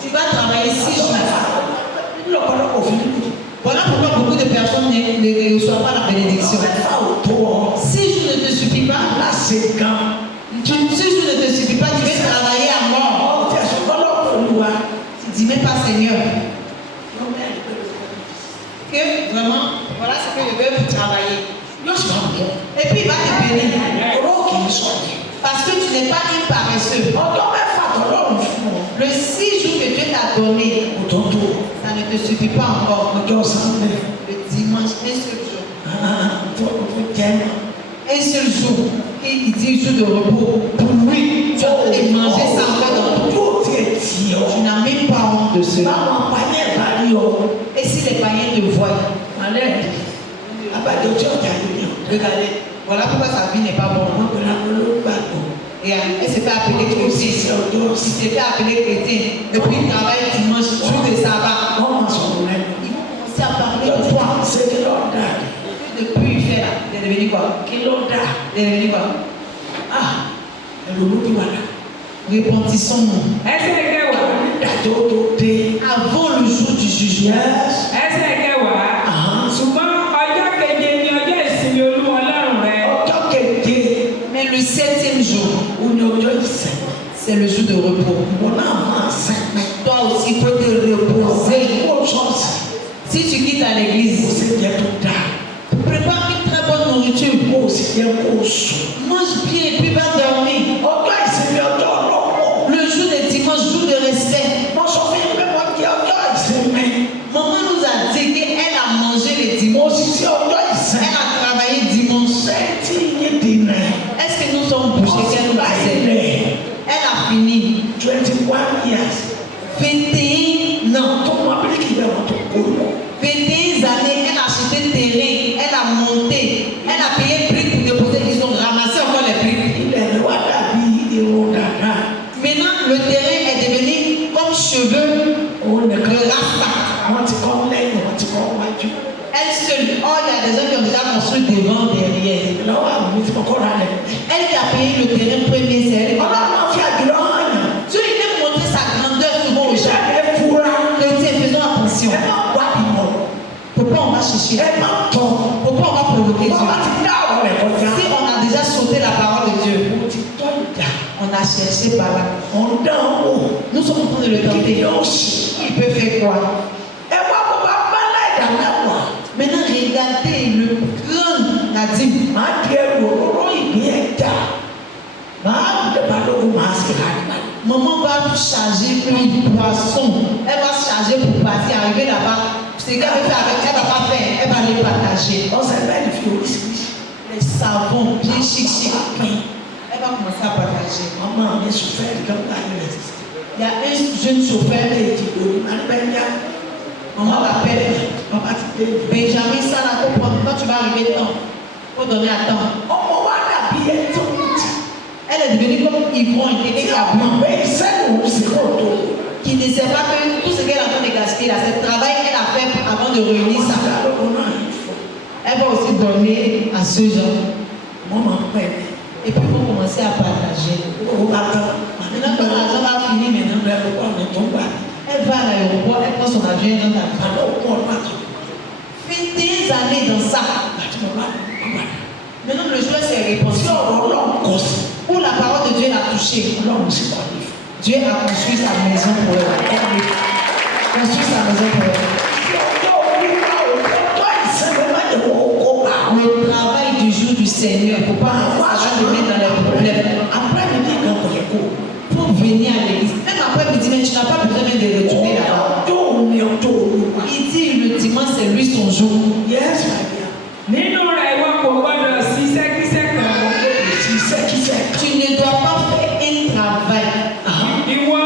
Tu vas travailler 6 jours. Voilà pourquoi beaucoup de personnes ne reçoivent pas la bénédiction. 6 jours ne te suffit pas. 6 jours ne te suffit pas. Tu veux travailler à mort. Tu dis même pas Seigneur. Que vraiment, voilà ce que je veux pour travailler. Et puis il va te bénir. Parce que tu n'es pas un paresseux. Le 6 jours que Dieu t'a donné, ça ne te suffit pas encore. Le dimanche, un seul jour. Un seul jour. Il dit jour de repos. Pour lui, tu as manger ça encore dans tout. Tu n'as même pas honte de cela. Et si les païens te voient, regardez, voilà pourquoi sa vie n'est pas bonne. Et elle s'est fait appeler chrétien. Il s'est fait appeler chrétien. Et puis il travaille dimanche, jour de sabbat. Ils vont commencer à parler de toi. Depuis il fait là, il est devenu quoi? Il est devenu quoi? Repentissons-nous. Avant le jour du jugement. Mais le 7e jour, c'est le jour de repos. Toi aussi, il faut te reposer. Si tu quittes à l'église, prépare une très bonne nourriture. Mange bien et puis va dormir. Le jour de dimanche, jour de respect. Maman nous a dit qu'elle a mangé le dimanche. Elle a travaillé dimanche. Est-ce que nous sommes bouchés qu'elle nous disait? Elle a fini. 21 ans. 21 années, elle a acheté terrain, elle a monté, elle a payé briques pour déposer, ils ont ramassé encore les briques. Maintenant, le terrain est devenu comme cheveux de rasta. Elle seule. Oh, il y a des gens qui ont déjà construit devant, derrière. kọ́kọ́ rà lẹ̀. Elle qui a payé le terrain premier, c'est elle. Ọlọ́run máa fi àjùlọ hàn yàn. Dieu, il aime montrer sa grandeur souvent aux gens. Ẹ fura. Chrétiens, faisons attention. Ẹ má wá ìmọ̀. Pourquoi on va chercher? Ẹ má tọ̀. Pourquoi on va provoquer Dieu? Bọ́lá ti dá ọ̀rọ̀ rẹ̀ kọjá. Si on a déjà sauté la parole de Dieu, Mo ti tọ́ ìjà. on a cherché par là. On dán wò. Nous sommes en train de le Kí ni tenter. yóò ṣe? Il peut faire quoi? Ẹ wá gbogbo abala ìdá mẹ́wàá. Maintenant, regardez le grand Nadim. Màá di ẹrù òróró ìgbín ẹja. Màá dẹ̀bà lógún màá sì rà nígbà. Maman va charger une poisson. Elle va charger pour partir, arriver là-bas. Ce qu'elle veut faire avec, elle va pas faire. Elle va les partager. Ọ̀sẹ̀ bẹ́ẹ̀ ni fi oríṣiríṣi. Les savons bien chic. Elle va commencer à partager. Ọmọ mi sùn fẹ́ẹ́ kí ọ̀gá rẹ̀ ti sè. Il y a un jeune chauffeur. Èjì lórí Adébẹ́yà. Maman l'appelle. Bàbá ti dé. Benjamin Sana, quand tu vas arriver temps, il faut donner à temps. Ọmọ wa dàbí ẹni tó ń tì. Elle est devenue comme ivrogne, quelqu'un qui a bu, Àwọn ọ̀gbẹ́ ìṣẹ́nu òun sì kò tó. qui ne sait pas que tout ce qu'elle est en train de gaspiller là, c'est le travail qu'elle a fait avant de réunir ça. Àlọ́ náà yìí fọ́. Elle va aussi donner à ce genre. Wọ́n máa ń pẹ́ mi. Et puis, il faut commencer à partager. Owó bá tán. Maintenant, quand l'argent va finir maintenant, Ìgbà ẹ̀rọ wà ní tó ń gbà. elle va à l'aéroport, elle prend son avion, elle rentre à Paris. Àlọ́ òkú ọdún àtọ̀. 21 années dans ça. Àti mo bá wà. Maintenant, le joueur s'est répandu. Tí ọ̀rọ̀ Ọlọ́run kọ sí. Où la parole de Dieu l'a touché. Ọlọ́run sì wà ní. Dieu a construit sa maison pour elle. Construit sa maison pour elle. Tí ọjọ́ orí wa ò tọ́ ìṣẹ́nu má jẹ́ wọ́n kó bá. Le travail du jour du Seigneur, il ne faut pas avoir de mettre dans les problèmes. Après mi ní ìgbà kò yẹ kó. Pour venir à l'église, même après-midi, tu n'as pas besoin même de retourner là-bas. Ọjọ́ òní ọjọ́ olúwa. Il dit le dimanche, c'est lui son jour. Yes, my dear. nínú rẹ̀ ìwọ kò gbọ́dọ̀ ṣiṣẹ́ kíṣẹ́ kan. Ṣiṣẹ́. Tu ne dois pas faire un travail. ìwọ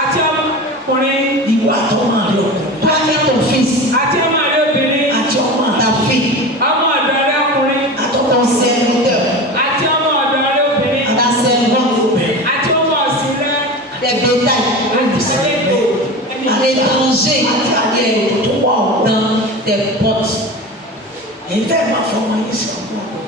àti ọmọkùnrin Ìwọ àtọ́mọ rẹ ọkùnrin. Toi et ton fils, àti ọmọ rẹ obìnrin Àti ọmọ ta fille, ọmọ ọ̀dọ̀ rẹ ọkùnrin ton serviteur, àti ọmọ ọ̀dọ̀ rẹ obìnrin ta servante, àti ọmọ ọ̀sìn rẹ tes bétails, l'étranger qui est tó wà ọ̀. dans tes portes. Èyí tẹ́ ẹ máa fọ ọmọ yín sí ọmọ ọkọ.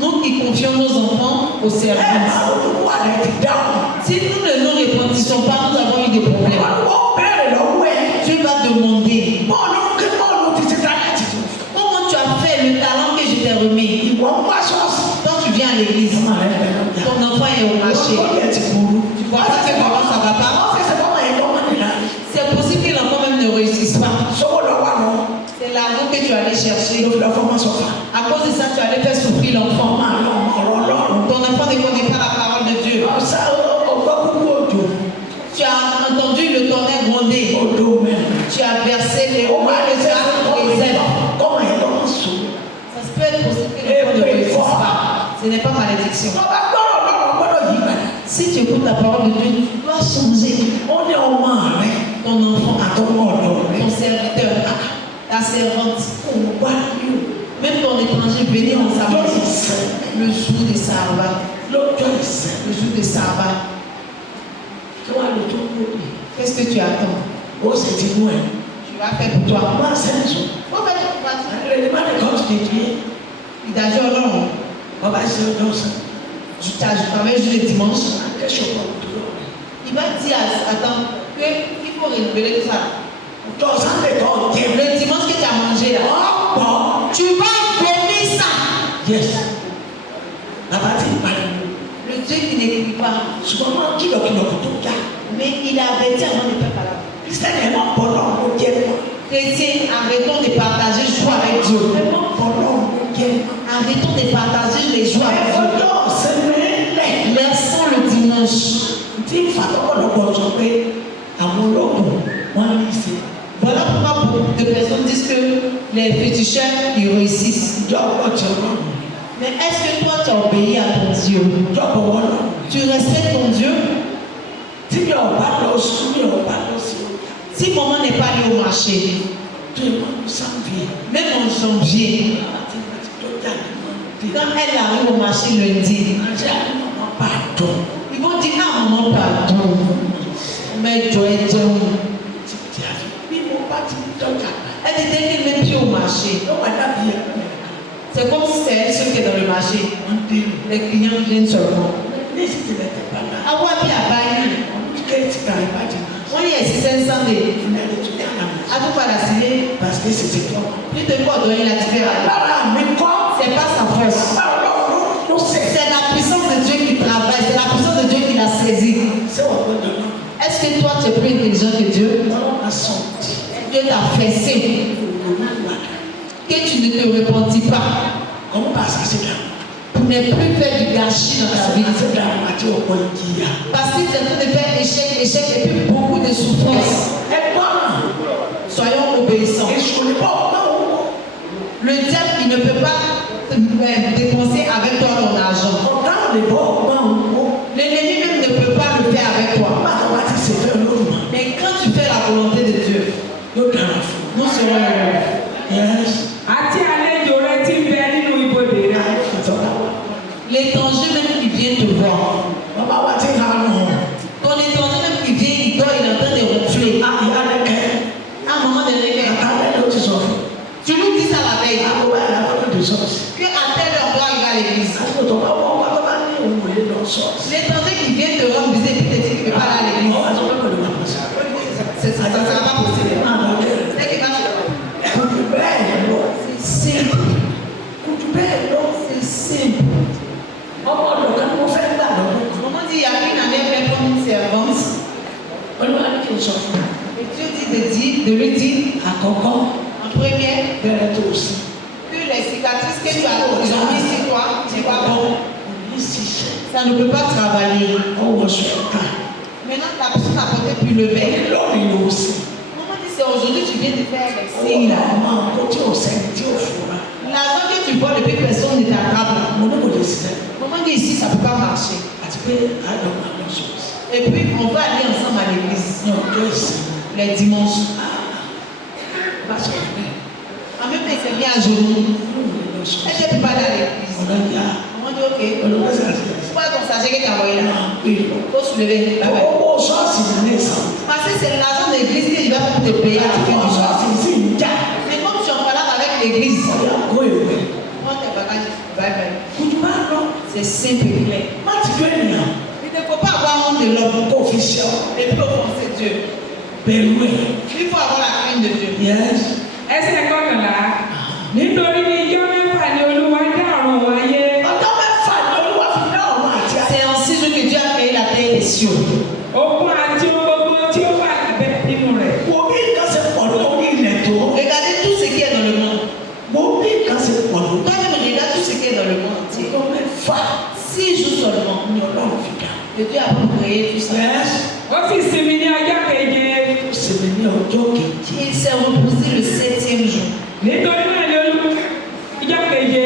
Nous qui confions nos enfants au Ẹ service. máa olúwa rẹ ti dáhùn. Si nous ne nous répétissons pas, nous avons eu des problèmes. Wọ́n bẹ̀rẹ̀ lọ́wọ́ ẹ̀. Dieu va demander Bọ́ọ̀lù ti ti dáná ti tó. comment tu as fait le talent que je t'ai remis. Ìwọ ń wá ṣọ́ọ̀ṣì. Quand tu viens à l'église, Ọmọ rẹ bẹ̀rẹ̀ ọjà. ton enfant est au marché. Ó yẹ ti burú. Tu vois ça, c'est comment ça va pas. Wọ́n fẹsẹ̀ bọ́ wọ̀nyí lọ́wọ́ nìyà. C'est possible que l'enfant même ne réussisse pas. Sọ́wọ́ lọ́wọ́ àná. C'est l'argent que tu allais chercher. Ló fi lọ́ fọ́mọ́ sọ̀fà. À cause de ça, tu allais faire souffrir l'enfant. Ọmọ àlọ́ ọ̀rọ̀ ọlọ́run. Ton enfant ne connaît pas la parole de Dieu. Ọ̀sá ọgbọ́ kúkú òjò. Tu as entendu le tonnerre gronder. Odò mẹ́rin. Tu as versé les Ó máa lè fẹ́ les ailes. kọ́mọ yẹn lọ́wọ́ sùn. Ça se peut être possible que l'enfant ne réussisse pas. Ce n'est pas malédiction. Ọba gbọ́dọ̀ lọ́wọ́ gbọ́dọ̀ yí padà. Si tu écoutes la parole de Dieu, tu dois changer. Ó ní ọmọ rẹ. Ton enfant, Àtọmọ ọ̀dọ̀ rẹ. ton serviteur, ta servante, Òun wá ní o. même ton étranger venir en sa Lọ́jọ́ maison. ìsẹ́. Le jour de sabbat, Lọ́jọ́ ìsẹ́. le jour de sabbat, Kí wàá lè tó wó mi? qu'est-ce que tu attends? Ó sì ti mú ẹ. Tu vas faire pour toi. Má sẹ́yìn sọ. Ó fẹ́ tó bá ti. Ẹni má lè kọ́ ti di di. Ìdájọ́ Ọlọ́run, Bàbá ṣe ọjọ́ sàn. tu travailles juste le dimanche. Akẹ́sọ̀ pọ̀ tó lọ rẹ̀. Il va dire attends, qu'il faut renouveler tout ça. Ọjọ́ Sànńdé tó jẹ. Le dimanche que tu as mangé là, Ọ̀pọ̀. tu vas vomir ça. Yes. Bàbá ti ń pariwo. Le Dieu qui n'écrit pas, Ṣùgbọ́n máa ń kìlọ̀kìlọ̀ kò tó já. mais il a averti avant de faire par là. Kristiani ẹ̀ máa bọ̀ lọ́wọ́ kó jẹ́ mọ́. Chrétien, arrêtons de partager joie avec Dieu. Ẹ máa bọ̀ lọ́wọ́ kó jẹ́ mọ́. Arrêtons de partager les joies avec Dieu. Ọjọ́ ìsinmi lẹ̀. Laissons le dimanche. Tí ìfàtọ́kọ̀lọ́kọ̀ sọ pé àwọn ológun wọ́n ní í ṣe. Voilà pourquoi beaucoup de personnes disent que les féticheurs, ils réussissent. Ìjọ ọgbọ́n ti ọlọ́run. Mais est-ce que toi, tu as obéi à ton Dieu? Ìjọ ọgbọ́n ọlọ́run. Tu respectes ton Dieu? Tí mi ò bá lọ sùn, mi ò bá lọ sí ọjà. Si maman n'est pas allée au marché, Tó ìmọ̀ ní Sànńdé. même en janvier, Àti àti tó jáde mọ́. quand elle arrive au marché lundi, Àti àwọn ọmọ bá dùn. ils vont dire ah maman pardon, mais Dieu est Dieu. Ti di àfi. Bí mo bá ti dọ́jà. Elle dit dès qu'elle met pied au marché, Ló wà dàbí ẹ̀kọ́. C'est comme si c'est elle seule qui est dans le marché. wọ́n dé lò. Les clients viennent seulement. ní èsì tilẹ̀ tẹ̀ padà. Àwọn àbí àbáyé. tíkẹ́ẹ̀tì kan ìbàdàn. Wọ́n ní ẹ̀sìn Sunday. ìnáyẹ̀ tó dé àná. A tún padà sílé. parce que c'est c'est toi. Nítorí pọ̀ tó yín láti fẹ́ wa. lára mi kọ́. C'est pas sa force. ló sẹ̀. C'est la puissance de Dieu qui travaille. C'est la puissance de Dieu qui l'a saisi. ṣé wọ́n gbọ́dọ̀ náà. Est-ce que toi tu es plus intelligent que Dieu? ọlọ́run á sọ. Dieu t'a fessé. Que tu ne te repentis pas. kọ́mú bá a sá sí dà. Pour ne plus faire du gâchis dans ta vie. àti dà àti ọ̀pọ̀ ìjìyà. Parce qu'il est en train de faire échec et puis beaucoup de souffrance. ẹ gbọ́dọ̀. Soyons obéissants. èso ní bọ́ ọ̀pọ̀ owó. Le diable, il ne peut pas dépenser avec toi ton argent. ọ̀gá ò lè bọ́ ọ̀pọ̀ owó. L'ennemi même ne peut pas le faire avec toi. báwo wá ti ṣe fẹ́ lóru. Mais quand tu fais la volonté de Dieu, yóò dára fún un. nous serons heureux. Yes. àti àlejò rẹ ti ń bẹ nínú ibodè rẹ. L'étranger même qui vient te voir. bàbá wa ti ha nù. Ton étranger même qui vient, il dort, il est en train de ronfler. ìyá rẹ kẹ́. À un moment donné, àtàwọn ẹni ló ti sọ fún. tu lui dis ça la veille. àwọn ẹni àwọn ẹni sọ́ọ̀sì. Que à telle heure, toi, il va à l'église. àti tó bá wọ́n wá tó bá ní òun wòye lọ sọ́ọ̀sì. L'étranger qui vient te rendre visite et puis te dit qu'il ne peut pas aller à l'église. àwọn àti wọn kò lè wá pàṣẹ. Ça ne sera pas possible. máa lọ bẹ́ẹ̀. C'est qu'il va te kùtù bẹ́ẹ̀ lọ. C'est simple. kùtù bẹ́ẹ̀ lọ. C'est simple. ọmọ ọ̀dọ̀ kan mo fẹ́ gbà lọ́dọ̀. Maman dit, il y a une année, elle comme une servante. olúwa ní kí n sọ fún un. Et Dieu dit de lui dire, àkọ́kọ́ en première, bẹ̀rẹ̀ tó o sí. que les cicatrices que tu as mis sur toi, tu vas bon. ní ṣiṣẹ́. Ça ne peut pas travailler. ọwọ́ sọ̀tà. Maintenant, ta personne n'a porté plus le verre. lórí ló sí. Maman dit, c'est aujourd'hui que tu viens de faire les signes là. ọmọ ọmọ tí o sẹ́ni tí o fura. L'argent que tu vois depuis personne ne t'attrape. mo ní kò lè ṣiṣẹ́. Maman dit, ici, ça ne peut pas marcher. àti pé àjọ máa lọ sọ́ọ̀sì. Et puis, on va aller ensemble à l'église. ní ọjọ́ ìsìn. Les dimanches. bá sọ fún mi. En même temps, il s'est mis à genoux. yóò lè lọ sọ́ọ̀sì. Elle ne peut pas aller à l'église. ọ̀gá ìyá Maman dit, ok. olùwẹ́sẹ̀ àti C'est pas ton sachet qui t'a envoyé là. máa pè é. Il faut se lever. Bye bye. owó sọ́ọ̀sì ní ilé ìsàn. Parce que c'est l'argent de l'église que je vais te payer à la fin owó du mois. sọ́ọ̀sì sì ń jà. Mais comme tu es en balade avec l'église, ọ̀yà kó ìwé. prends tes bagages. Bye bye. kutu bá lọ. C'est simple et clair. má ti gbé ènìyàn. Il ne faut pas avoir honte de l'homme. kó fi ṣe ọ. Et puis offenser Dieu. bẹ̀rù ẹ̀. Il faut avoir la crainte de Dieu. yẹs. ẹsẹ̀ kọkànlá nítorí ní ijọ́ mẹ́fà ni olúwa dá ọ̀run ayé. ọjọ́ mẹ́fà ni olúwa fi dá ọ̀run àti ayé. C'est en 6 jours que Dieu a créé la terre et les cieux. òkun àti ohun gbogbo tí ó wà lábẹ́ nínú rẹ̀. wo bí nǹkan ṣe pọ̀ lórí ilẹ̀ tó. Regardez tout ce qui est dans le monde. wo bí nǹkan ṣe pọ̀ lórí. Toi-même, regarde tout ce qui est dans le monde entier. ọjọ́ mẹ́fà 6 jours seulement. ni ọlọ́run fi dá. Que Dieu a créé tout ça. yẹs. ó sì sinmi ní ọjọ́ keje. ó sì ní ní ọjọ́ kejì. Il s'est reposé le 7e jour. nítorí náà ni olú ìjọ́ keje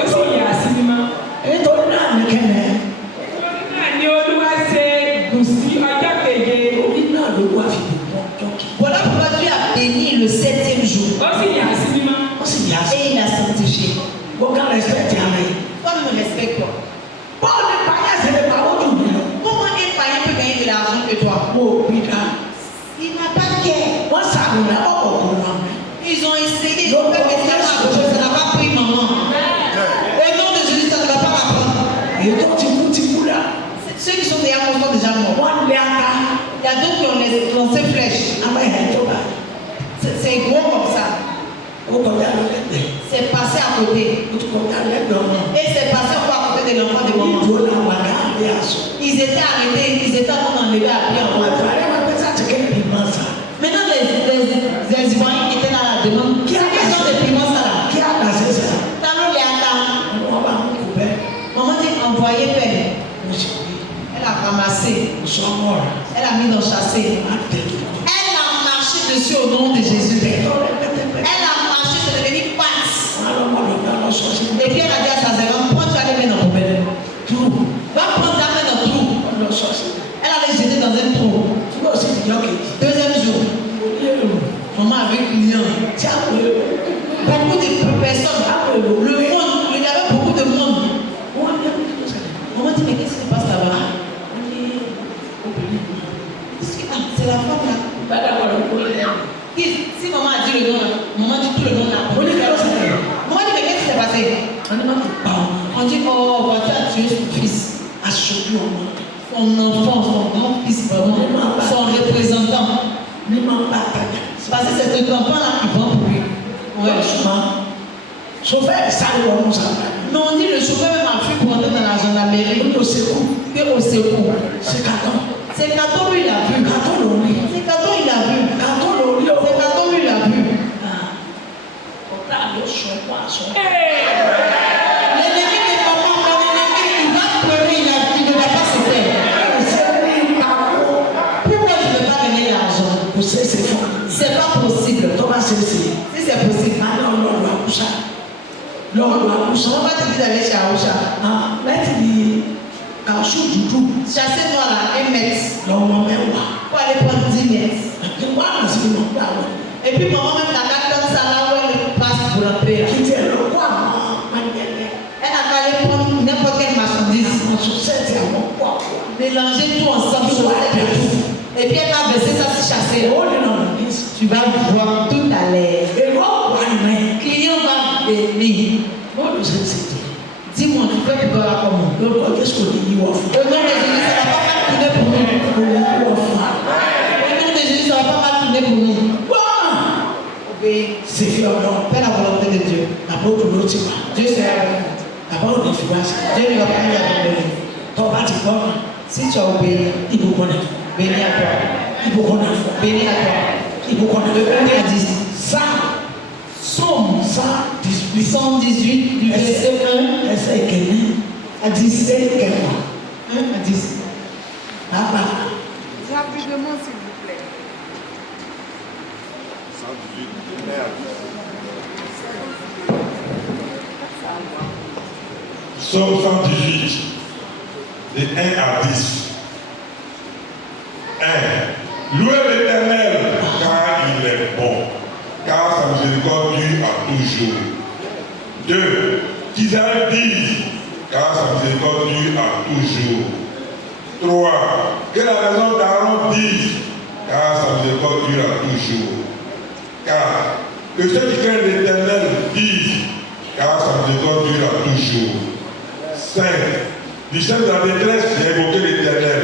ó sì yà sí mímọ́. nítorí náà ní kẹ́nẹ̀. nítorí náà ni olúwa ṣe gùn sí ọjọ́ keje. orí náà ló wá fi bùkún ọjọ́ kejì. Voilà pourquoi Dieu a béni le 7e jour. ó sì yà sí mímọ́. ó sì yà sí. Et il a sanctifié. gbọ́dọ̀ rẹ̀spẹ̀tì ààrẹ. Toi-même, respecte-toi. bọ́ọ̀ ní pàyà ṣẹlẹ̀ máa ó dùn mí lọ. Comment un païen peut gagner de l'argent que toi? mo ò bí dá. Il n'a pas de cœur. wọ́n ṣàgùnà ọ̀pọ̀ wọn. Ils ont essayé de faire des choses, ça n'a pas pris maman. Au nom de Jésus, ça ne va pas m'apprendre. èyí tó ti kú là. Ceux qui sont déjà morts sont déjà morts. wọ́n lé aka. Il y a d'autres qui ont lancé flèche. àmọ́ ìyá ìjọba. C'est gros comme ça. ó kọjá lọ lẹ́gbẹ̀ẹ́. C'est passé à côté. ó ti kọjá lẹ́gbẹ̀ẹ́ ọmọ. Et c'est passé encore à côté de l'enfant de maman. ìdúró làwọn àdáhàbí àṣọ. Ils étaient arrêtés, ils étaient en train d'enlever à pied en àwọn haut. àtàrẹ́ wọn pẹ́ sàtìkẹ́ ìbímọ sá. Maintenant, les Ivoiriens qui étaient là à la demande, qui ont des piments ça là? kí á dà sí sá. Talon les attend. wọ́n bá mú kó bẹ́ẹ̀. Maman dit envoyez paix. mo sì wí. Elle a ramassé. mo sọ ọmọ rẹ̀. Elle a mis dans le chassé. má tẹ̀ lọ. Elle a marché dessus au nom de Jésus. tẹ̀tọ́ rẹ̀ pẹ́tẹ́pẹ́. Elle a marché, c'est devenu passe. wọ́n á lọ mọ̀ lọ́gbà lọ sọ sí. Et puis elle a dit à sa servante, pourquoi tu allais mettre dans ton poubelle? tú. Va prendre ta main dans le trou. wọ́n lọ sọ sí. Elle allait jeter dans un trou. tí wọ́n sì yọ kejì. Deuxième jour, mo ní èrò. maman avait client. tí a kò èrò. Beaucoup de personnes. Le monde, il y avait beaucoup de monde. wọ́n ní ẹ̀kú tó ṣẹlẹ̀. Maman dit, mais qu'est-ce qui se passe là-bas? wọ́n ní obìnrin kan. Ah, c'est la femme là. bàdà wà ló kó lẹ́yìn. Si maman a dit le nom, maman dit tout le nom là. ó ní kí ló ṣẹlẹ̀. Maman dit, mais qu'est-ce qui s'est passé? On dit, oh, voilà, tu es son fils. Son enfant, son grand-fils, son représentant. Parce que c'est cet enfant-là qui vend pour lui. Ouais. Non, on dit le chauffeur m'a fui pour entrer dans la gendarmerie. Au secours. C'est Kato, lui, il a vu. C'est Kato, il a vu. C'est Kato, lui, il a vu. L'ennemi n'est pas mort, l'ennemi, il va pleurer, il ne va pas se taire. Pourquoi je ne veux pas gagner l'argent? C'est pas possible. Si c'est possible. On va te dire d'aller chez Aoucha. Chassez-toi là, 1 mètre. Pour aller prendre 10 mètres. Et puis maman même n'a qu'à comme ça là où elle passe pour rentrer. Elle n'a qu'à aller prendre n'importe quelle marchandise. Mélanger tout ensemble, et puis elle va verser ça sur chasser. Tu vas voir tout à l'heure. Client va venir. Dis-moi, tu peux voir comment? Au nom de Jésus, ça ne va pas mal tourner pour nous. Au nom de Jésus, ça ne va pas mal tourner pour nous. C'est fait fais la volonté de Dieu. Dieu sera avec nous. Dieu ne va pas nous abandonner. Si tu as obéi, béni à toi. Béni à toi. De 1 à 10. Psaume 118, du verset 1 à 10. 1 à 10. Rapidement, s'il vous plaît. Psaume 118, de 1 à 10. 1. Louez l'Éternel, car il est bon, car sa miséricorde dure à toujours. 2. Qu'Israël dise, car sa miséricorde dure à toujours. 3. Que la maison d'Aaron dise, car sa miséricorde dure à toujours. 4. Que ceux qui craignent l'Éternel disent, car sa miséricorde dure à toujours. 5. Du sein de la détresse, j'ai évoqué l'Éternel.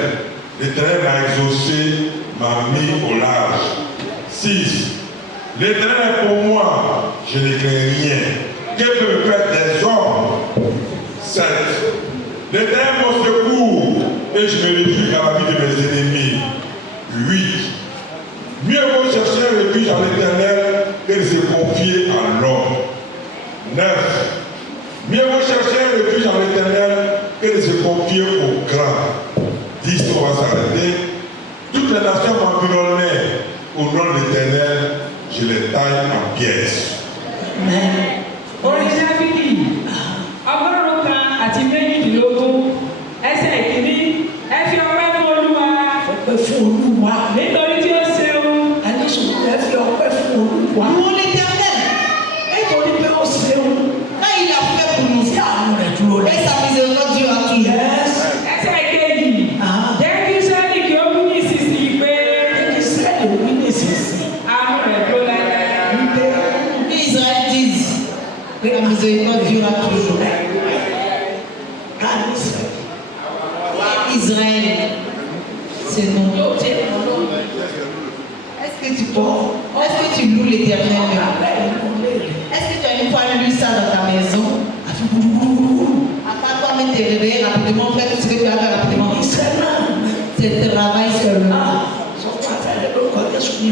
L'Éternel m'a exaucé, m'a mis au large. 6. L'Éternel est pour moi, je ne crains rien. Que peut me faire des hommes? 7. L'Éternel est mon secours, et je me réfugie à la vie de mes ennemis. 8. Mieux vaut chercher un refuge en l'Éternel que de se confier à l'homme. 9. Mieux vaut chercher un refuge en l'Éternel que de se confier au grand. 10. On va s'arrêter. Toutes les nations m'environnaient. Au nom de l'Éternel, je les taille en pièces. Amen. Oríṣiríṣi ọgọ́rùn-ún kan àti méjìdínlógún ẹsẹ̀ ìkíní ẹ fi ọpẹ́ fún Olúwa. Ọpẹ́ fún Olúwa. Nítorí tí ó ṣeun. Ẹni sọ̀rọ̀ ẹ fi ọpẹ́ fún Olúwa. Louons l'Éternel. Nítorí pé ó ṣeun. Quand il a fait pour nous, Tí àánú rẹ̀ dúró et lẹ̀. sa miséricorde dure à toujours. Yes. Ẹsẹ̀ ìkejì jẹ́ kí Ísírẹ́lì kí ó wí ní ìsinsìnyí pé Ísírẹ́lì wí ní ìsinsìnyí. àánú rẹ̀ dúró láéláé. Que Israël dise que la miséricorde dure à toujours. Káàdì Ísírẹ́lì. Israël, c'est non. Est-ce que tu portes? Est-ce que tu loues l'Éternel? Est-ce que tu as une fois lu ça dans ta maison? À part toi-même te réveiller rapidement, faire tout ce que tu as fait rapidement. C'est travail seulement. Si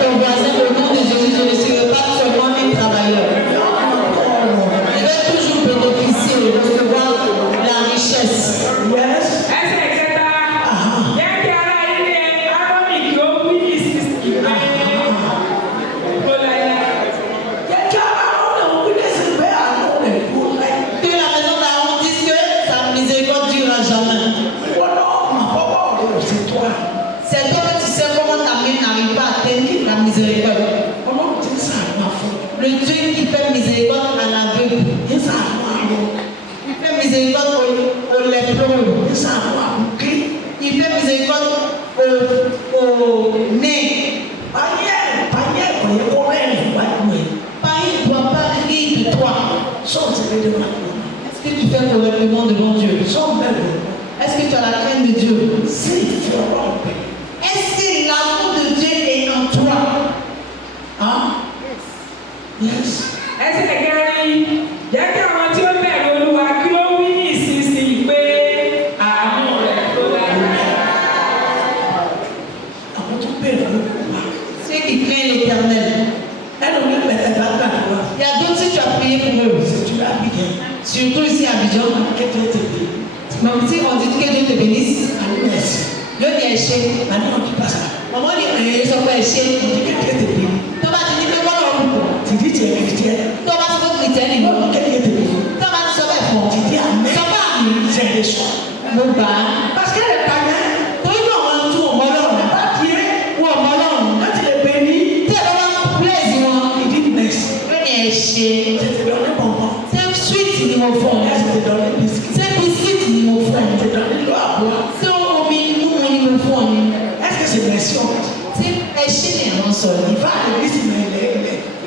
ton voisin, au nom de Jésus, je ne serai pas seulement un travailleur. Il va toujours bénéficier, recevoir la richesse. Ẹsẹ̀ ìkẹta jẹ́ kí ará ilé Áárónì kí ó wí ní ìsinsìnyí pé dúró láéláé. Que la maison d'Aaron dise que sa miséricorde dure à jamais. C'est toi que tu sais comment ta main n'arrive pas à atteindre la miséricorde. Le Dieu qui fait fais correctement devant Dieu? Est-ce Est-ce que tu as la crainte de Dieu? que Est-ce que l'amour de Dieu est en toi? Hein? yes. Ẹsẹ̀ kẹrin, jẹ́ kí àwọn tí ó bẹ̀rù Olúwa kí ó wí ní ìsinsìnyí pé àánú rẹ̀ tó dára. Àwọn tó bẹ̀rẹ̀ ló kú wa. Ceux qui craignent l'Éternel. Ẹlòmí bẹ̀rẹ̀ bá gbàdúrà. Il y a d'autres qui tu as prié pour eux. Tu l'as bìyẹn. Surtout ici à Abidjan. Kékeré tètè. Même si on dit que Dieu te bénisse, Àní ẹ̀sìn. Dieu dit échec. Àní ọ̀dí pàṣà. Maman dit ils sont pas échec. Ọ̀dí kékeré tètè. Tó bá ti di pé bọ́lá òun kò. Tìdí tiẹ̀ kìrìtìẹ̀. Tó bá ti fún kìrìtẹ́nì. Ọ̀dí kékeré tètè. Tó bá ti sọ bẹ́ẹ̀ fún ọ. Tìdí àmì. Sọ bá mi. Ìṣẹ̀lẹ̀ sọ. Mo gbà á. Pàṣẹ lè pa yẹn. Torí náà wọn tún wọn mọ́ lọ́rùn. Bá tiẹ̀. Wọn mọ́ lọ́rùn. Láti lè pè ní. Tí ẹ bá wá pílẹ̀sì wọn. Ìdí nẹ̀sì. Lónìí ẹ ṣe. Tètè lọ ní pọ̀npọ̀n. Ṣé sweet ni mo fọ̀? Ẹ̀sìn tètè lọ ní bisikì. Ṣé bisikíìtì ni mo fọ̀? Tètè lọ nílò àbúrò. Ṣé omi mímu ni mo fọ̀ ni? Est-ce que c'est merci en fait? Ṣé ẹ ṣe ni àwọn sọ̀rọ̀? Il va à l'église, mais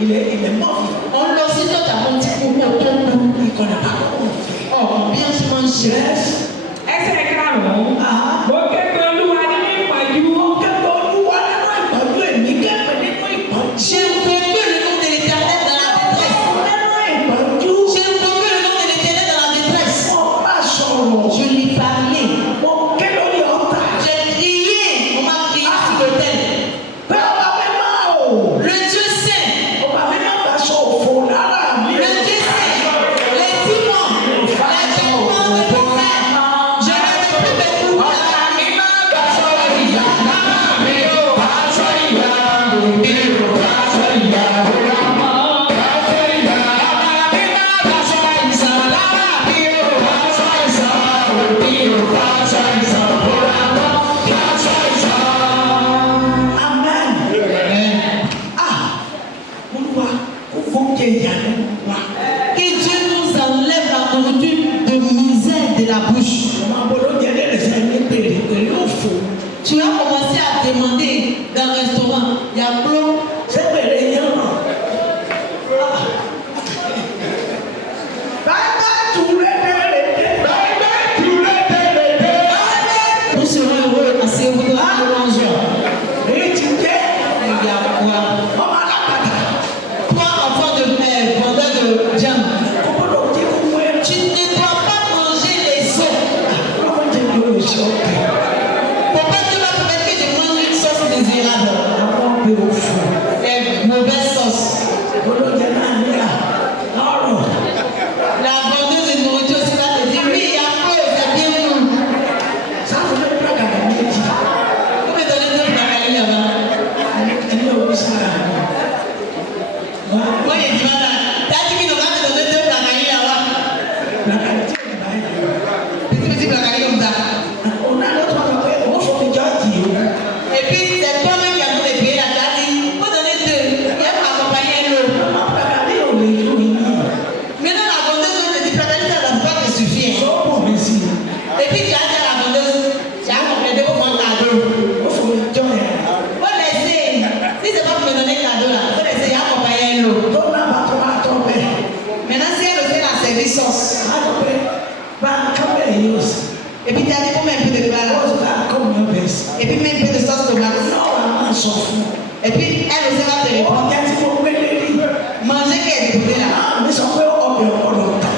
il est mort. On lọ sí dọ́tà mo ti kú kó tó kú. Il ne connaît pas comment on fait. Ọ̀ bí wọ́n ti máa ń ṣe. Yes. Ẹsẹ̀ karùn-ún, Ah. mo ké pe Olúwa nínú ìpọ́njú. Kẹ́kọ̀ọ́ olúwa nínú ìpọ́njú èmi kẹ́kọ̀ọ́ nínú ìpọ́njú. J'ai invoqué le nom de l'Éternel dans la détresse. Nínú ìpọ́njú. J'ai invoqué le nom de l'Éternel dans la détresse. Mo bá sọ̀rọ̀. Je lui parlais. Mo ké lórí ọ̀tá. J'ai crié. On m'a crié sur l'autel. Pé ọba mi máa o. Le Dieu saint. Ọba mi máa bá sọ òfò lára mi. Le Dieu saint. Les démons. Les démons de l'enfer. Je ne veux plus me couper. Amen. Ah. Olúwa kó fóúnjẹ ìyàlẹ́nu wa. Que Dieu nous enlève la nourriture de misère de la bouche. Ọmọ abolóúnjẹ lẹ́rẹ̀ẹ́sẹ̀ ní pèrè pẹ̀lú òfò. Tu as commencé à demander dans le restaurant, il y a Glo, Ṣé pèrè yẹn ràn? Bàbá tùrẹ́ dẹ́rẹ́dẹ́. Bàbá tùrẹ́ dẹ́rẹ́dẹ́. nous serons heureux à ce vous de joie. Èyí ti jẹ́ Il y a quoi? ọmọ alápàtà. Toi, enfant de père, vendeur de jam, Kò gbọ́dọ̀ jẹ́ kó mú ẹrú. tu ne dois pas manger les os. Lọ́wọ́ jẹ́ kí o lè ṣe ọ̀pẹ. Pourquoi tu vas permettre que je mange une sauce désirable? Àwọn ọ̀pẹ òfò. Et mauvaise sauce. Olóúnjẹ náà ní à lọ́rọ̀. La vendeuse de nourriture aussi va te dire, oui, il y a Glo, c'est bien bon. Sáfù ló dúró àgàgà méjì. Vous me donnez deux placali là-bas. Ẹni ò ní sára mi. Moi, il dit, voilà, t'as dit qu'il ne va te donner deux placali là-bas. Làkàtà tí ò ní báyìí. Petit placali comme ça. Òun náà ló tún wá pé wọ́n fọ́ mi jọ́ọ̀jì o. Et puis, c'est toi-même qui as voulu payer la carte. Faut donner deux. Il faut accompagner l'autre. Ọmọ àgbàdì ò lè yó yín. Maintenant, la vendeuse te dit, Frédéric, ça ne va pas te suffire. Sọ́ọ̀bù mi sí i. Et puis, tu as dit à la vendeuse, tu as complété pour prendre cadeau. Ó fọ́ mi jọ́ ẹ̀. Faut laisser. Si c'est pas pour me donner cadeau là, faut laisser accompagner l'autre. Tó náà bá tó máa tọ́ bẹ́ẹ̀. Maintenant, si elle fait la service sauce, Á lọ pé bá a kábẹ̀ yìí ó sì. et puis tu as dit, faut mettre un peu de plat là. Ó sì bá a kọ́ mi ọbẹ̀ sí. Et puis, mets un peu de sauce tomate. Náà wà máa sọ fún un. Et puis, elle aussi va te répondre. Ọjà tí mo gbé lérí. Manger qu'elle est déposée là. Náà mi sọ pé ọbẹ̀ ọ̀pọ̀lọ̀ tà.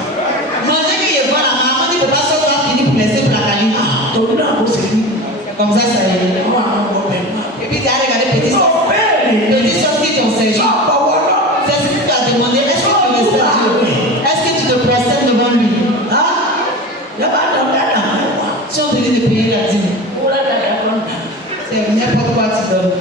Manger qu'elle est voilà. Maman dit, papa, sauce va finir pour laisser placali. Torí náà kò sì rí. C'est comme ça, ça y est. Àwọn àwọn ọbẹ̀ náà. Et puis tu as regardé petit Sọ sauce. bẹ́ẹ̀ ni. Petit sauce qui t'ont servi. Sọ ọ̀pọ̀ lọ. C'est ce que tu as demandé. Est-ce que tu respectes Dieu? Est-ce que tu te prostères devant lui? Yàrá dọ̀ dáadáa mẹ́wàá. Si on te dit de payer la dîme, Wúrẹ́ dáadáa lọ dà. c'est n'importe quoi tu donnes.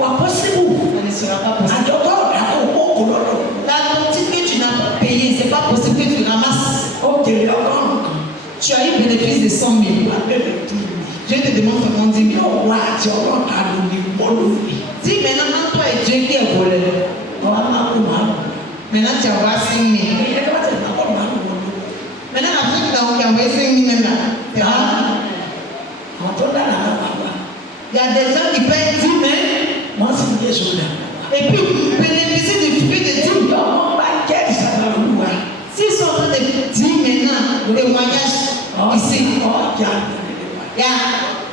Wà pọ́sibú. Ça ne sera pas possible. Àjọpọ̀ ọ̀dà kò kó kò lọ́dọ̀. La quantité que tu n'as pas payé, c'est pas possible que tu ramasses. Ó jèrè ọgọ́rùn-ún kan. Tu as eu bénéfice de 100 000. Abẹ́rẹ́ tí mi. Dieu te demande vraiment 10 000. Yóò wá àti ọlọ́ta ló ní bọ́ọ̀lù mi. Dis maintenant entre toi et Dieu qui est volé. Wọ́n á máa kó màálù. Maintenant tu envoies 5 000. Ẹ̀yẹ́ tó bá tẹ̀lé máa kọ́ màálù wọn lọ. Maintenant la fille qui a envoyé 5 000 même là. C'est rare. Àwọn tó dára náà wà wá. Il y a des gens qui payent 10 000 Wọ́n sì ní èso rẹ̀. et puis bénéficient du fruit de 10 000. Ìjọ wọn bá jẹ́ ìsàlẹ̀ olúwa. S'ils sont en train de dire maintenant, jà Ya,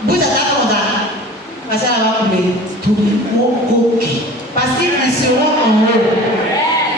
bouge à ta fonda. Parce qu'elle va couler. torí wọ́n gòkè. Parce qu'ils seront en haut.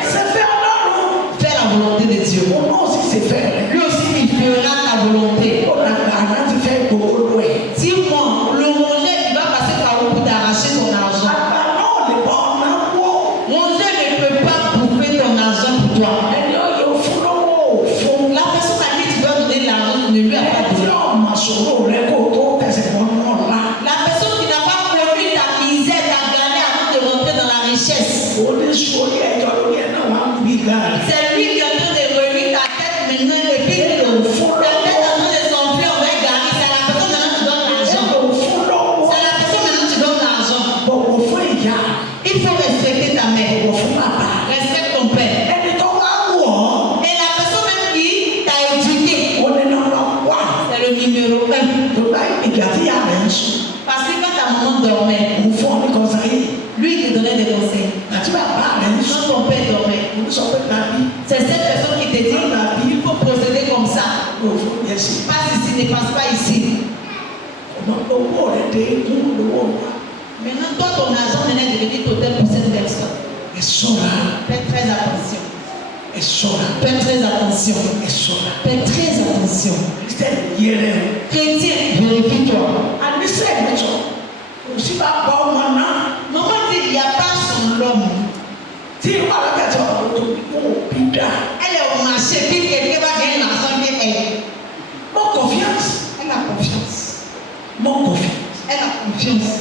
C'est fait Ọlọ́run. Fais la volonté de Dieu. Òun náà sì ṣe fẹ́ rẹ̀. Lui aussi, il fera ta volonté. Ó dàgbà láti fẹ́ gbogbo lọ ẹ̀. Dis-moi, le Roger, il va passer par où pour t'arracher ton argent? Àgbà náà lè bọ́ ọ̀nà wọ́. Roger ne peut pas bouffer ton argent pour toi. Ẹni ọ̀yọ́ fún lọ́wọ́ òfun. La personne à qui tu dois donner l'argent ne lui a pas Tí donné. ọ̀mà sọ̀rọ̀ rẹ kó tó tẹ̀sẹ̀ wọn náà la. La personne qui n'a pas connu ta misère, ta galère avant de rentrer dans la richesse. Oníṣòwò ẹjọ́ lórí ẹ̀ náà wà ń bí gàrí. C'est lui qui est en train de remuer ta tête maintenant et puis ta tête est en train de s'enfler en vrai gari. C'est la personne maintenant qui donne l'argent. Fún lọ́wọ́. C'est la personne maintenant qui donne l'argent. Bọ̀wọ̀ fún ìyá. Il faut respecter ta mère. Bọ̀wọ̀ fún bàbá. Respecte ton père. Ẹni tó wá wù ọ́. Et la personne même qui t'a éduqué, Ó ní lọ́nà wà. c'est le numéro 1. Tó bá ìgbà tí ìyá rẹ̀ ń sùn. Parce que quand ta maman dormait, Òun fún ọ ní kọ́sáyé. lui il te donnait des conseils. Àti bàbá rẹ̀ ń Quand sùn. ton père dormait, Òun sọ pé bàbí. c'est cette personne qui te dit il faut procéder comme ça. Ó fún yẹn sí. Passe ici, ne passe pas ici. Ọmọ owó rẹ̀ dé kú lówó wa. Maintenant, toi, ton argent maintenant est devenu total pour cette personne. Ẹ ṣọ́ra. Fais très attention. Ẹ ṣọ́ra. Fais très attention. Ẹ ṣọ́ra. Fais très attention. Kristẹni yẹrẹ o. Chrétien, vérifie-toi. Àníṣe ìmọ̀tọ̀. Òsì bá bọ́ ọmọ náà. Maman dit il n'y a pas son l'homme. Tí ìwà rẹ̀ bẹ̀tẹ̀ ọ̀rọ̀ tó kó bí dá. Elle est au marché, puis quelqu'un va gagner l'argent, mais elle. Mon confiance. Elle a confiance. Mon confiance. Elle a confiance.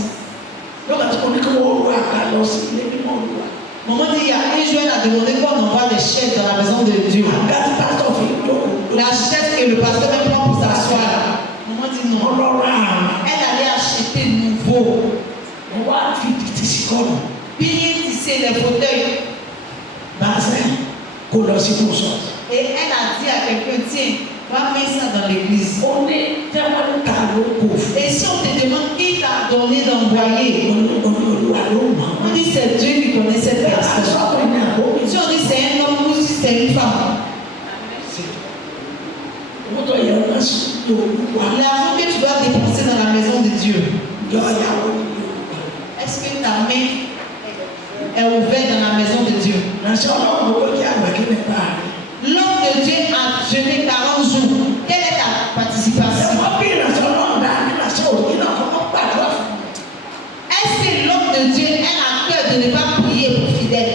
Lọ́kà tí mo ní kí wọ́n wá ká lọ sí ilé mímọ́ Olúwa. Maman dit il y a un jour, elle a demandé qu'on envoie des chaises dans la maison de Dieu. Àga tí pásítọ̀ fi jókòó. La chaise que le pasteur même prend pour s'asseoir là. Maman dit non. Ọlọ́run àrùn. Elle allait acheter nouveau. Mo wá fi títí sí kọ́nù. Bien tisser les fauteuils. Bàzẹ́ kó lọ sí fún sọ. Et elle a dit à quelqu'un, tiens, va mettre ça dans l'église. Ó ní tẹ́wọ́n ní ta ló kò fún. Et si on te demande qui t'a donné d'envoyer, Olúwa ló mọ̀. on dit c'est Dieu qui connaît cette personne. Àṣọ́kọ̀ ní àbómi. Si on dit c'est un homme ou si c'est une femme, Owó tó yẹ ọ́ sí Olúwa. l'argent que tu dois dépenser dans la maison de Dieu, Yọ ìyàwó ní Olúwa. est-ce que ta main est ouverte dans la maison de Dieu? Ránṣẹ́ ọlọ́run owó jẹ́ àgbà kí ni bá a rí. L'homme de Dieu a jeûné 40 jours. Quelle est ta participation? Wọ́n bí ìránṣẹ́ ọlọ́run dá ìránṣẹ́ òní náà kọ́ mọ́ gbàdúrà fún un. Est-ce que l'homme de Dieu a à cœur de ne pas prier pour fidèle?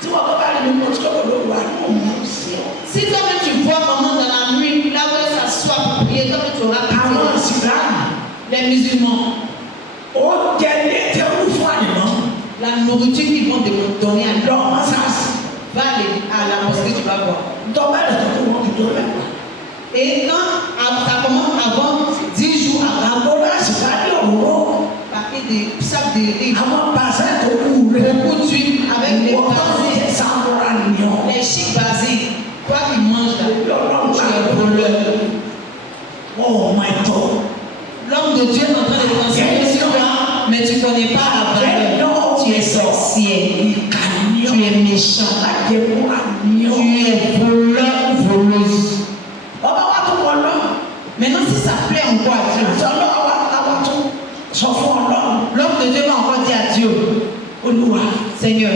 Tí wọ́n bá bá rí mi mọ́ tí kò ló wà ní òun sí ọ. Si toi-même tu vois maman dans la nuit, là où elle s'assoit pour prier, toi-même tu auras Àwọn pitié. àsìláàmù Les musulmans, ó jẹ ní tẹ́wọ́ fún àyìnbó. la nourriture qu'ils vont te donner à Lọ mọ́sáàsì. va aller à la mosquée, tu vas voir. Dọ́bẹ̀rẹ̀ tó kó wọn kì í tó lẹ́kọ̀ọ́. Et quand ça commence avant 10 jours avant, Àgbọ̀dọ̀ àsìláàmù òwúrọ̀. paquet de sacs de riz, Àwọn pàṣẹ tó kú rẹ̀. beaucoup d'huile avec les Wọ́n bá fi basiques, sàmúra nìyàn. les chics basiques. Toi qui manges là, Ọlọ́run tu bá es voleur. Oh my God. L'homme de Dieu est en train de t'enseigner sur toi, mais tu ne connais pas la valeur. Tu es sorcier, tu es méchant, tu es voleur ou voleuse. Ọba wa tó wọ lọ. Maintenant, si ça plaît encore à Dieu, Ìjọba àwa tó sọ fún Ọlọ́run. l'homme de Dieu va encore dire à Dieu, Olúwa, Seigneur,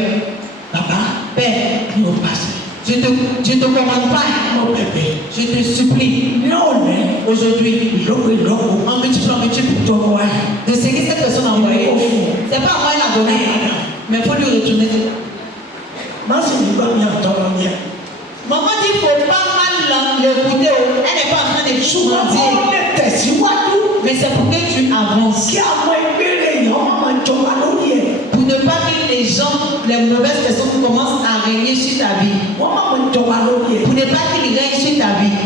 bàbá, Père, ní o pàṣẹ. je te commande pas, Mo bẹ̀bẹ̀. je te supplie, Ní òní, aujourd'hui, ìlọ́po en multiple, tó wá. de ce que cette personne a envoyé. C'est pas à moi la donner, mais il faut lui retourner. Má sì ní bá mi àtọ́rọ yẹn. Maman dit, il ne faut pas mal l'écouter. Elle n'est pas en train de Ṣùgbọ́n dire. kó lè tẹ̀síwájú. Mais c'est pour que tu avances. Kí àwọn ìbéèrè èèyàn má máa jọba lórí ẹ̀. Pour ne pas que les gens, les mauvaises personnes commencent à régner sur ta vie. Wọ́n má máa jọba lórí ẹ̀. Pour ne pas qu'ils règnent sur ta vie.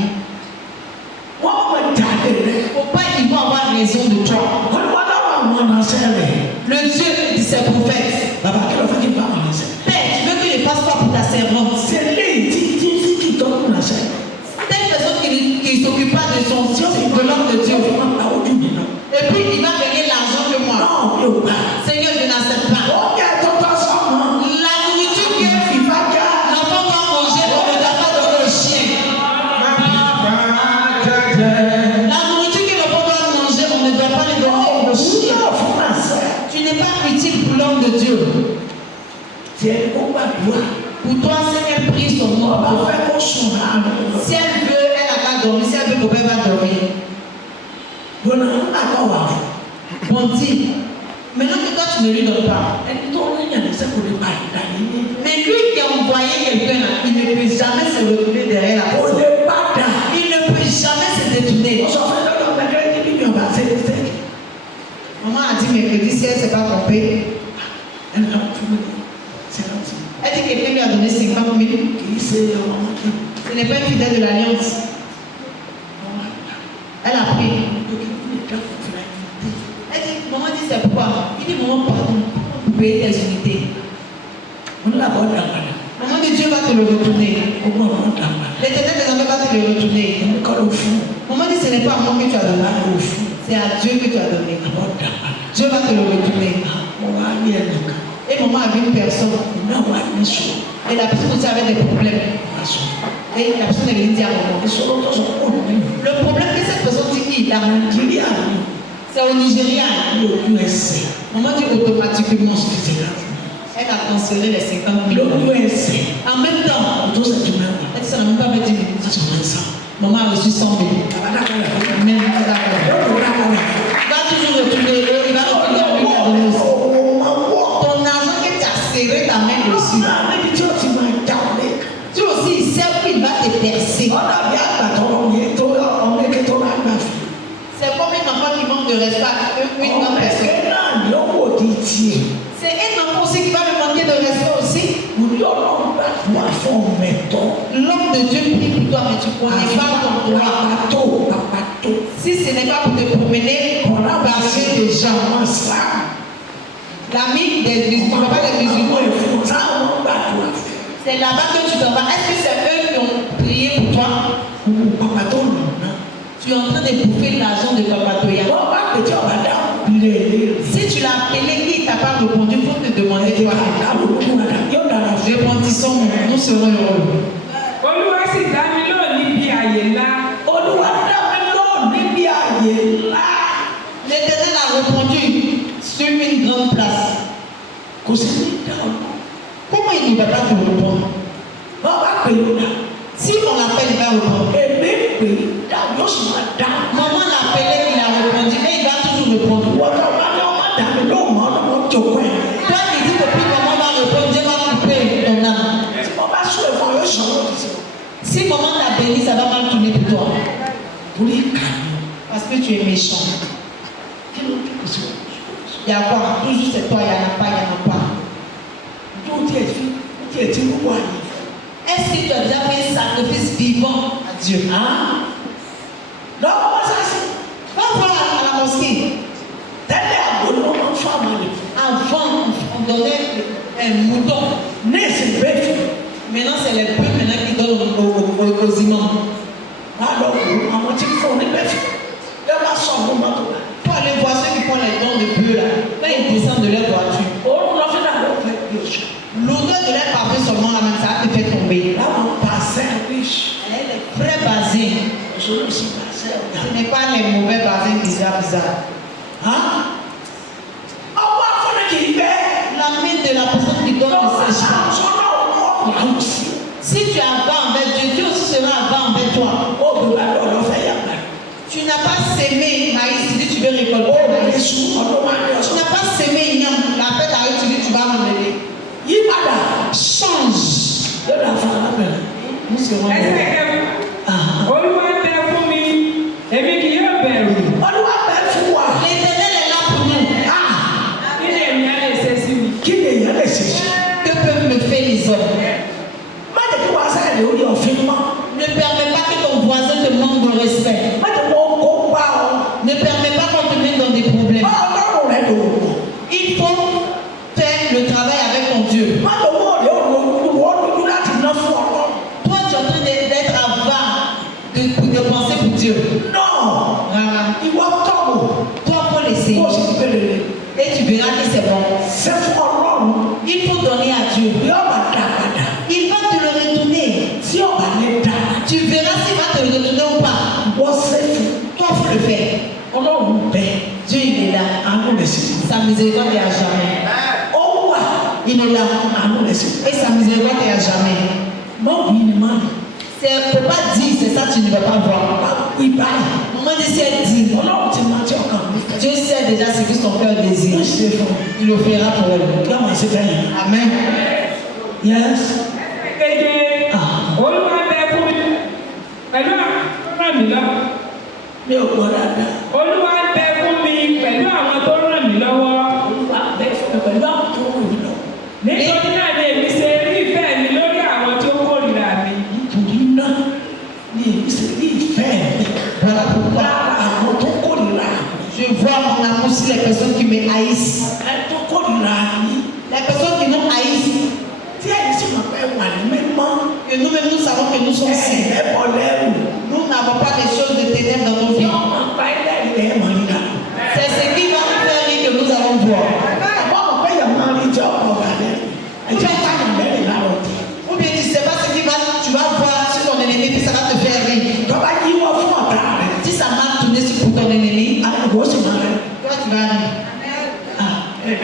Wọ́n má máa jáde rẹ̀. Il ne faut pas qu'ils vont avoir raison de toi. Wọ́n wá láwọn àwọn ìránṣẹ́ rẹ̀. Le Dieu de ses prophètes. Bàbá kí ló fẹ́ kí n bá àwọn ìránṣẹ́. Père, tu veux que je ne fasse pas pour ta servante. C'est léyìí tí kì í tọ́jú ìránṣẹ́. Telle personne qui ne s'occupe pas de son Dieu, de l'homme de Dieu. Wọ́n máa gba ojú mi lọ. Et puis il va gagner l'argent que moi. Náà mi ò gbà. Seigneur, je n'accepte pas. Ó jẹ́ tó tọ́ sọ́mọ. La nourriture que Ìfájá. l'enfant va manger, on ne doit pas donner au chien. de Dieu. Tiens, on va voir. Pour toi, c'est qu'elle prie son nom. On va faire qu'on s'en Si elle veut, elle n'a pas dormi. Si elle veut, elle va dormir. On a encore On dit, maintenant que toi, tu ne lui donnes pas. Mais lui qui a envoyé quelqu'un, il ne peut jamais se retourner derrière la personne. Il ne peut jamais se détourner. Maman a dit mercredi, si elle ne s'est pas trompée, elle dit que quelqu'un lui a donné 50 000. Ce n'est pas une fidèle de l'Alliance. Elle a pris. Elle dit, maman dit c'est pourquoi? Il dit, maman, pardon, pour payer tes unités. Maman dit, Dieu va te le retourner. L'Éternel des armées va te le retourner. Maman dit, ce n'est pas à moi que tu as donné. C'est à Dieu que tu as donné. Dieu va te le retourner. Et maman a vu une personne. Et la personne aussi avait des problèmes. Et la personne est venue dire à maman. Le problème que cette personne dit qu'il a, c'est au Nigeria. Maman dit automatiquement. Elle a transféré les 50 000. En même temps, elle dit ça n'a même pas fait 10 minutes. Maman a reçu 100 000. Même va toujours retourner. Il va retourner. Ton argent que tu as serré ta main dessus. Tu aussi, il sait qu'il va te percer. C'est comme un enfant qui manque de respect à une grande personne. C'est un enfant aussi qui va me manquer de respect aussi. L'homme de Dieu prie pour toi, mais tu ne connais pas ton droit. Si ce n'est pas pour te promener, on a parlé des gens. L'ami des musulmans, pas des musulmans. C'est là-bas que tu t'en vas. Est-ce que c'est eux qui ont prié pour toi? Tu es en train de bouffer l'argent de Papatoya. Si tu l'as appelé, qui t'a pas répondu, il faut te demander toi. Répondissons, nous serons heureux. L'Éternel a répondu sur une grande place. Comment il ne va pas te répondre? Si on l'appelle, il va répondre. Maman l'a appelé, il a répondu, mais il va toujours répondre. Toi qui dis que plus maman va répondre, Dieu va couper ton âme. Si maman t'a béni, ça va mal tourner pour toi. Parce que tu es méchant. Il y a quoi? Toujours c'est toi, il n'y en a pas, il n'y en a pas. Est-ce que tu as déjà fait un sacrifice vivant à Dieu? Va voir à la mosquée. Avant, on donnait un mouton. Maintenant, c'est les bœufs qui donnent aux imams. Pour aller voir ceux qui font les dons de bœufs là, quand ils descendent de leur voiture, l'odeur de leur parfum seulement là même, ça te fait tomber. Elle est très basée. Ce n'est pas les mauvais basins qui sont bizarres. La main de la personne qui donne le sèche. Si tu as avant envers Dieu, Dieu aussi sera avant envers toi. Tu n'as pas sémé maïs, tu dis tu veux récolter maïs. Tu n'as pas sémé igname, la fête arrive, tu dis tu vas m'enlever. Change. Nous serons L'Éternel est là pour nous. Que peuvent me faire les hommes? Ne permets pas que ton voisin te manque de respect. Ne permets pas qu'on te mette dans des problèmes. Il faut faire le travail avec ton Dieu. Toi, tu es en train d'être avare de penser pour Dieu. Toi, il faut laisser. Et tu verras que c'est bon. Il faut donner à Dieu. Il va te le retourner. Tu verras s'il va te le retourner ou pas. Toi, il faut le faire. Dieu, il est là. Sa miséricorde est à jamais. est là. Et sa miséricorde est à jamais. C'est faut pas dire, c'est ça tu ne vas pas voir. Maman dit si elle dit, Dieu sait déjà ce que son cœur désire. Il le fera pour elle. Amen. Yes. Kéde Olúwa bẹ fún mi pẹ̀lú ràn mí lọ́wọ́. Mi ò gbọ́ dáadáa. Olúwa bẹ fún mi pẹ̀lú àwọn tó ràn mí lọ́wọ́. Olúwa bẹ fún mi pẹ̀lú àwọn tó ràn mí lọ́wọ́. Nítorí náà ni èmi ṣe rí ìfẹ́ mi lórí àwọn tí ó kórìíra mi. Nítorí náà ni èmi ṣe rí ìfẹ́ mi lára àwọn tó kórìíra mi. Je vois mon amour sur les personnes qui me haïssent. Ẹ tó kórìíra mi. Les personnes qui nous haïssent. Tí ẹ̀yin sì máa fẹ́ wà ní mímọ́. Que nous-mêmes nous savons que nous sommes saints. Ẹ bọ̀ lẹ́rù. Nous n'avons pas des choses de ténèbres dans nos vies. Yọ máa bá ilé ẹ̀ mọ̀ nígbà. C'est ce qui va nous faire rire que nous allons voir. Àbọ̀ mọ̀ pé yọ̀ máa rí jẹ́ ọ̀pọ̀ kàlẹ́. Ẹjọ́ táyà mẹ́rin láàrọ̀ tì. Ou bien tu ne sais pas ce qui va, tu vas voir sur ton ennemi puis ça va te faire rire. Tọ́ba yíwọ́ fún ọ̀tá rẹ̀. Si ça m'a tourné sur pour ton ennemi, Àgbò sì máa rẹ̀. toi tu vas rire.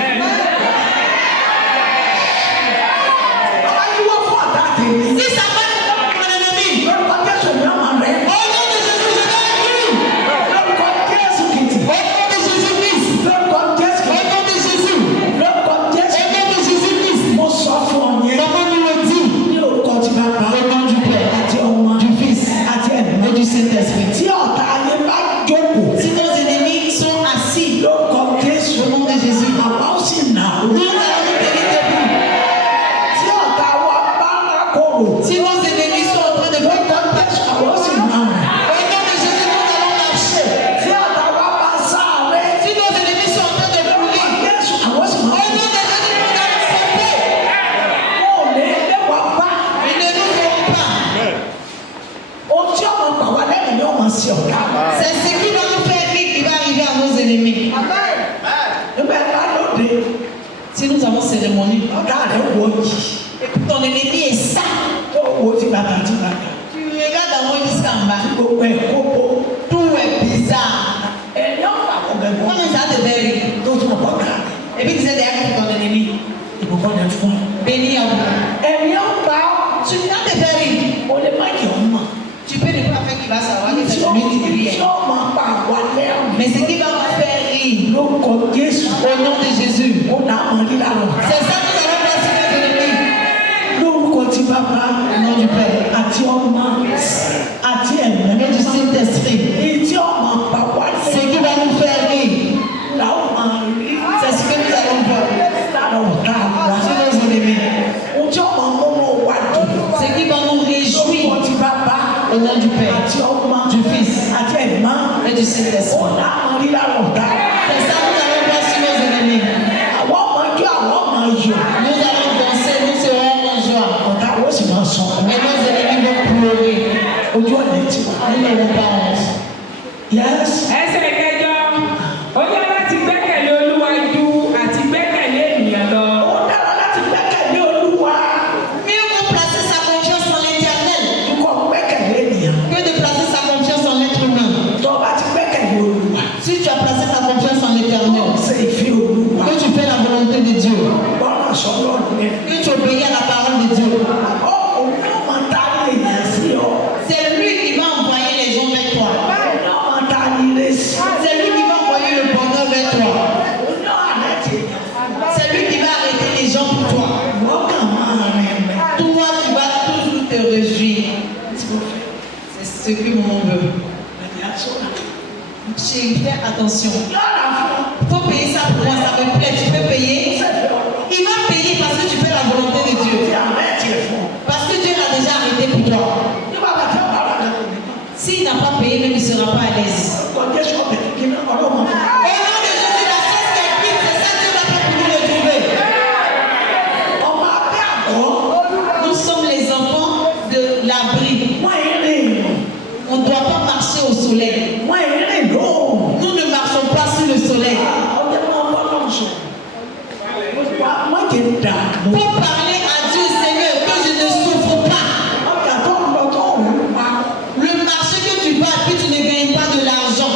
Tọ́ba yíwọ́ fún ọ̀tá tèmi. Si ça m'a tourné pour ton ennemi, Lórúkọ Jésù ni wọ́n máa rẹ̀. au nom de Jésus, je vais rire. Lórúkọ Jésù kìtì. Au nom de Jésus-Christ. Lórúkọ Jésù Au kìtì. nom de Jésus. Lórúkọ Jésù. Au nom de Jésus-Christ. Mo sọ fún ọ yẹn. Maman nous le dit. Ní orúkọ ti bàbá. Au nom du Père, Àti ọmọ. du Fils Àti et ẹ̀mí. du Saint-Esprit. Tí ọ̀tá ayé bá jókòó. Si nos ennemis sont assis, Lórúkọ Jésù. au nom de Jésus, Àwa ó sì nà ó. nous allons nous tenir debout. Tí ọ̀tá wa bá rákòrò. Si nos ennemis sont en train de faire Lórúkọ Jésù. Àwa ó sì nà ó. au nom de Jésus, nous allons marcher. Tí ọ̀tá wa bá sáré. Si nos ennemis sont en train de brûler, Jésù. Àwa ó sì au nà nom ó. de Jésus, nous allons sauter. Wọ́n ò lè lé wa bá. Ils ne nous feront pas. Ohun tí ọmọ gbà wá lẹ́yìn ni ó máa ṣe ọ̀gá. C'est ce qui va nous faire rire qui va arriver à nos ennemis. Nígbà bá lóde. Si nous avons cérémonie, Ọ̀gá rẹ̀ wọ̀ yìí. et que ton ennemi est ça, Tó wo ti bàbá ti bàbá. tu regardes en haut jusqu'en bas. Gbogbo ẹ̀ kókó. Tout est bizarre. Ẹni ọ̀gá kò bẹ̀ wọ́n. Comment ça te fait rire? Tó tún ọ̀pọ̀ gà rẹ̀. Et puis tu sais derrière ton ennemi, Ìbùkún ni fún ọ. béni à vous. Ẹni ọ̀gá Tu vas te faire rire. o lè má jẹ́ ọmọ. Tu peux ne pas faire qu'il va savoir que c'est Tí lui qui rit. ó máa pa àwa lẹ́rù. Mais ce qui va nous faire rire, Lórúkọ Jésù. au nom de Jésus, Ó dá àwọn lílá lọ. c'est ça que nous allons voir sur nos ennemis. Lórúkọ ti bàbá. Au nom du Père Àti ọmọ. Àti et ẹ̀mí. du Saint-Esprit. Èyí tí ọmọ pa wá Ce qui va nous faire rire, là ó máa rí. c'est ce que nous allons voir Lára ọ̀tá wa. sur nos ennemis. Ohun tí ọmọ mọ́mọ́ wá dùn. Ce qui va nous réjouir, Lórúkọ ti bàbá. au nom du Père Àti ọmọ. Du Fils. Àti ẹ̀mí. et du Ó Saint-Esprit. dá àwọn lílá ọ̀tá. C'est ça que nous allons voir sur nos ennemis. Àwọn ọmọ ọjọ́ àwọn ọmọ yọ̀. Nous allons danser, nous serons en joie. Ọ̀tá wo sì máa sọ. Mais nos ennemis vont pleurer. Ojú ọ̀nà ti wà. Nous n'aurons pas honte. Yes. Ẹsẹ̀ kẹjọ ó yẹ láti gbẹ́kẹ̀lé Olúwa ju àti gbẹ́kẹ̀lé ènìyàn lọ. Ó dára láti gbẹ́kẹ̀lé Olúwa. Mieux vaut placer sa confiance en l'Éternel Dúkọ̀ gbẹ́kẹ̀lé ènìyàn. que de placer sa confiance en l'être humain. Tó o bá ti gbẹ́kẹ̀lé Olúwa. Si tu as placé ta confiance en l'Éternel, Ṣe ìfẹ́ Olúwa. que tu fais la volonté de Dieu, Bọ́lá sọ̀rọ̀ rẹ̀. que tu obéis à la parole de Dieu, Òun náà máa ta ní èèyàn sí ọ. c'est lui qui va envoyer les gens vers toi. Òun náà máa ta ní ire sí. C'est lui qui va envoyer le bonheur vers toi. Òun náà àlẹ́ ti yàn. C'est lui qui va arrêter les gens pour toi. Wọ́n kàn máa rìn mẹ́. Toi, tu vas toujours te réjouir. Tí mo fẹ́. C'est ce que mon veut. Ẹ̀yà sọ̀rọ̀. Chérie, fais attention. Lọ́la fún ọ. Il faut payer ça pour moi, ça me plaît. Tu peux payer. Ṣẹ̀fẹ̀ ọ̀rọ̀. Il va payer parce que tu fais la volonté de Dieu. Tí àlẹ́ ti fún ọ. Parce que Dieu l'a déjà arrêté pour toi. Nígbà bá tẹ́ ọ̀rọ̀ rẹ̀ lọ́wọ́ mi. S'il n'a pas payé, même il ne sera pas à l'aise. Kọ̀ Jésù ọ̀bẹ kí ni ọ̀rọ̀ máa fún ọ. Au nom de Jésus, la chose qui est pire, c'est ça que Dieu va faire pour nous retrouver. Ọmọ abẹ́ àgọ́. Nous sommes les enfants de l'abri. Wọ́n yẹn rìn ìrìn. On ne doit pas marcher au soleil. Wọ́n yẹn rìn lóòrùn. Nous ne marchons pas sur le soleil. Ọjọ́ máa bọ́ náà sọ. Wọ́n jẹ dààmú. Pour parler à Dieu, Seigneur, que je ne souffre pas. Ọjà tó ń lọ tó ń pa. Le marché que tu vas, puis tu ne gagnes pas de l'argent.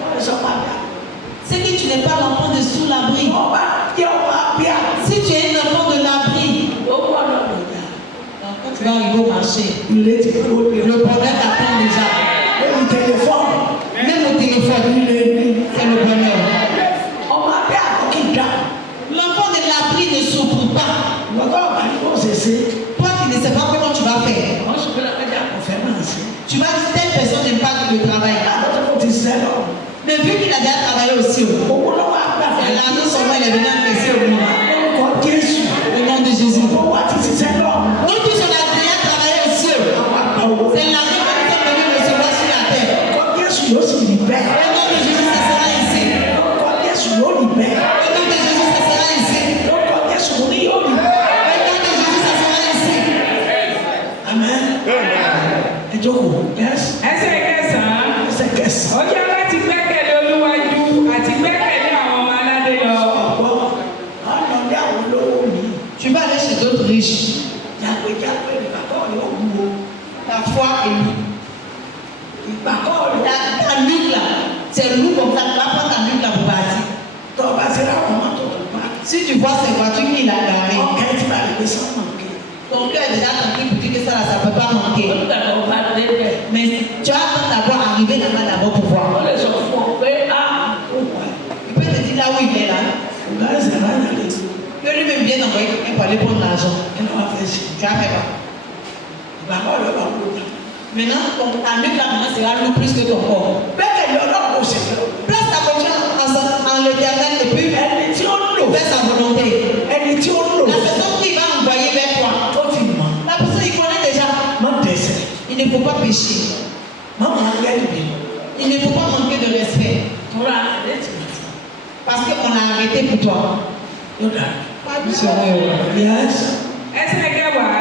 Wọ́n sọ padà. C'est que tu n'es pas l'enfant de sous l'abri. Ọba jẹ́ ọba abíà. Si tu es marcher. Il est diplômé. Le bonheur t'attend déjà. Même le téléphone. Même au téléphone, c'est le bonheur. On m'a appelé à Kokida. L'enfant de l'abri ne souffre pas. Toi qui ne sais pas comment tu vas faire. Tu vas dire telle personne n'aime pas le travail. Mais vu qu'il a déjà travaillé aussi, l'argent seulement il est venu encaisser au monde. Au nom de Jésus. Nous tous on a déjà travaillé aussi. C'est l'argent que nous sommes venus recevoir sur la terre. Au nom de Jésus, ça sera ici. Au nom de Jésus, ça sera ici. Au nom de Jésus, ça sera ici. Amen. Yes. ẹsẹ̀ kẹsàn-án. ó jẹ́ láti gbẹ́kẹ̀lé Olúwa ju àti gbẹ́kẹ̀lé àwọn ọmọ aládé lọ. Tu vas aller chez d'autres riches. Ta foi est lourde. Ta nuque là, c'est lourd comme ça. Tu vas prendre ta nuque là pour partir. Si tu vois cette voiture qu'il a garée, ton cœur est déjà tranquille pour dire que ça ne peut pas manquer. Mais tu vas d'abord arriver là-bas d'abord pour voir. Il peut te dire là où il est là. Que lui-même vienne envoyer quelqu'un pour aller prendre l'argent. Tu vas faire quoi? Maintenant, ta nuque là maintenant sera lourd plus que ton corps. Place ta confiance en l'Éternel et puis fais sa volonté. La personne qui va envoyer vers toi, la personne il connaît déjà. Il ne faut pas pécher. Il ne faut pas manquer de respect. Parce qu'on l'a arrêté pour toi. Pas du sérieux. ẹsẹ̀ kẹwàá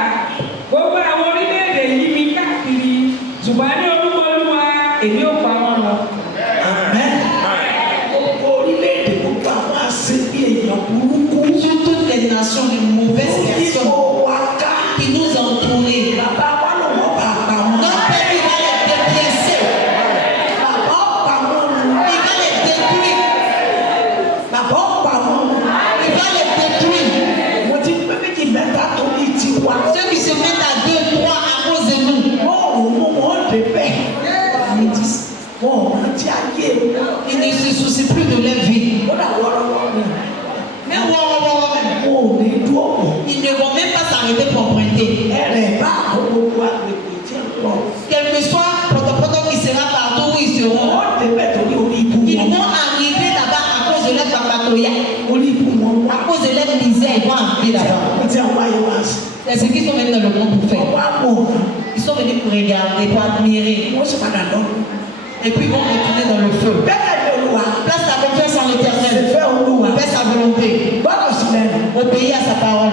gbogbo àwọn orílẹ̀-èdè yìí mi káàkiri ṣùgbọ́n ní orúkọ Olúwa èmi ò pa wọn lọ. Sur toutes les nations, les mauvaises personnes qui nous entourent. Notre Père, il va les dépiécer. Il va les détruire. Il va les détruire. Ceux qui se mettent à 2, 3 à cause de nous. Ils ne se soucient plus de leur vie. Mais ils ne vont même pas s'arrêter pour emprunter. Quel que soit le qui sera partout où ils seront, ils vont arriver là-bas à cause de leur papatoya, à cause de leur misère, ils vont arriver là-bas. C'est ce qu'ils sont venus dans le monde pour faire. Ils sont venus pour regarder, pour admirer. Et puis ils vont retourner dans le feu. Place ta confiance en l'Éternel. Fais sa volonté. Obéis à sa parole.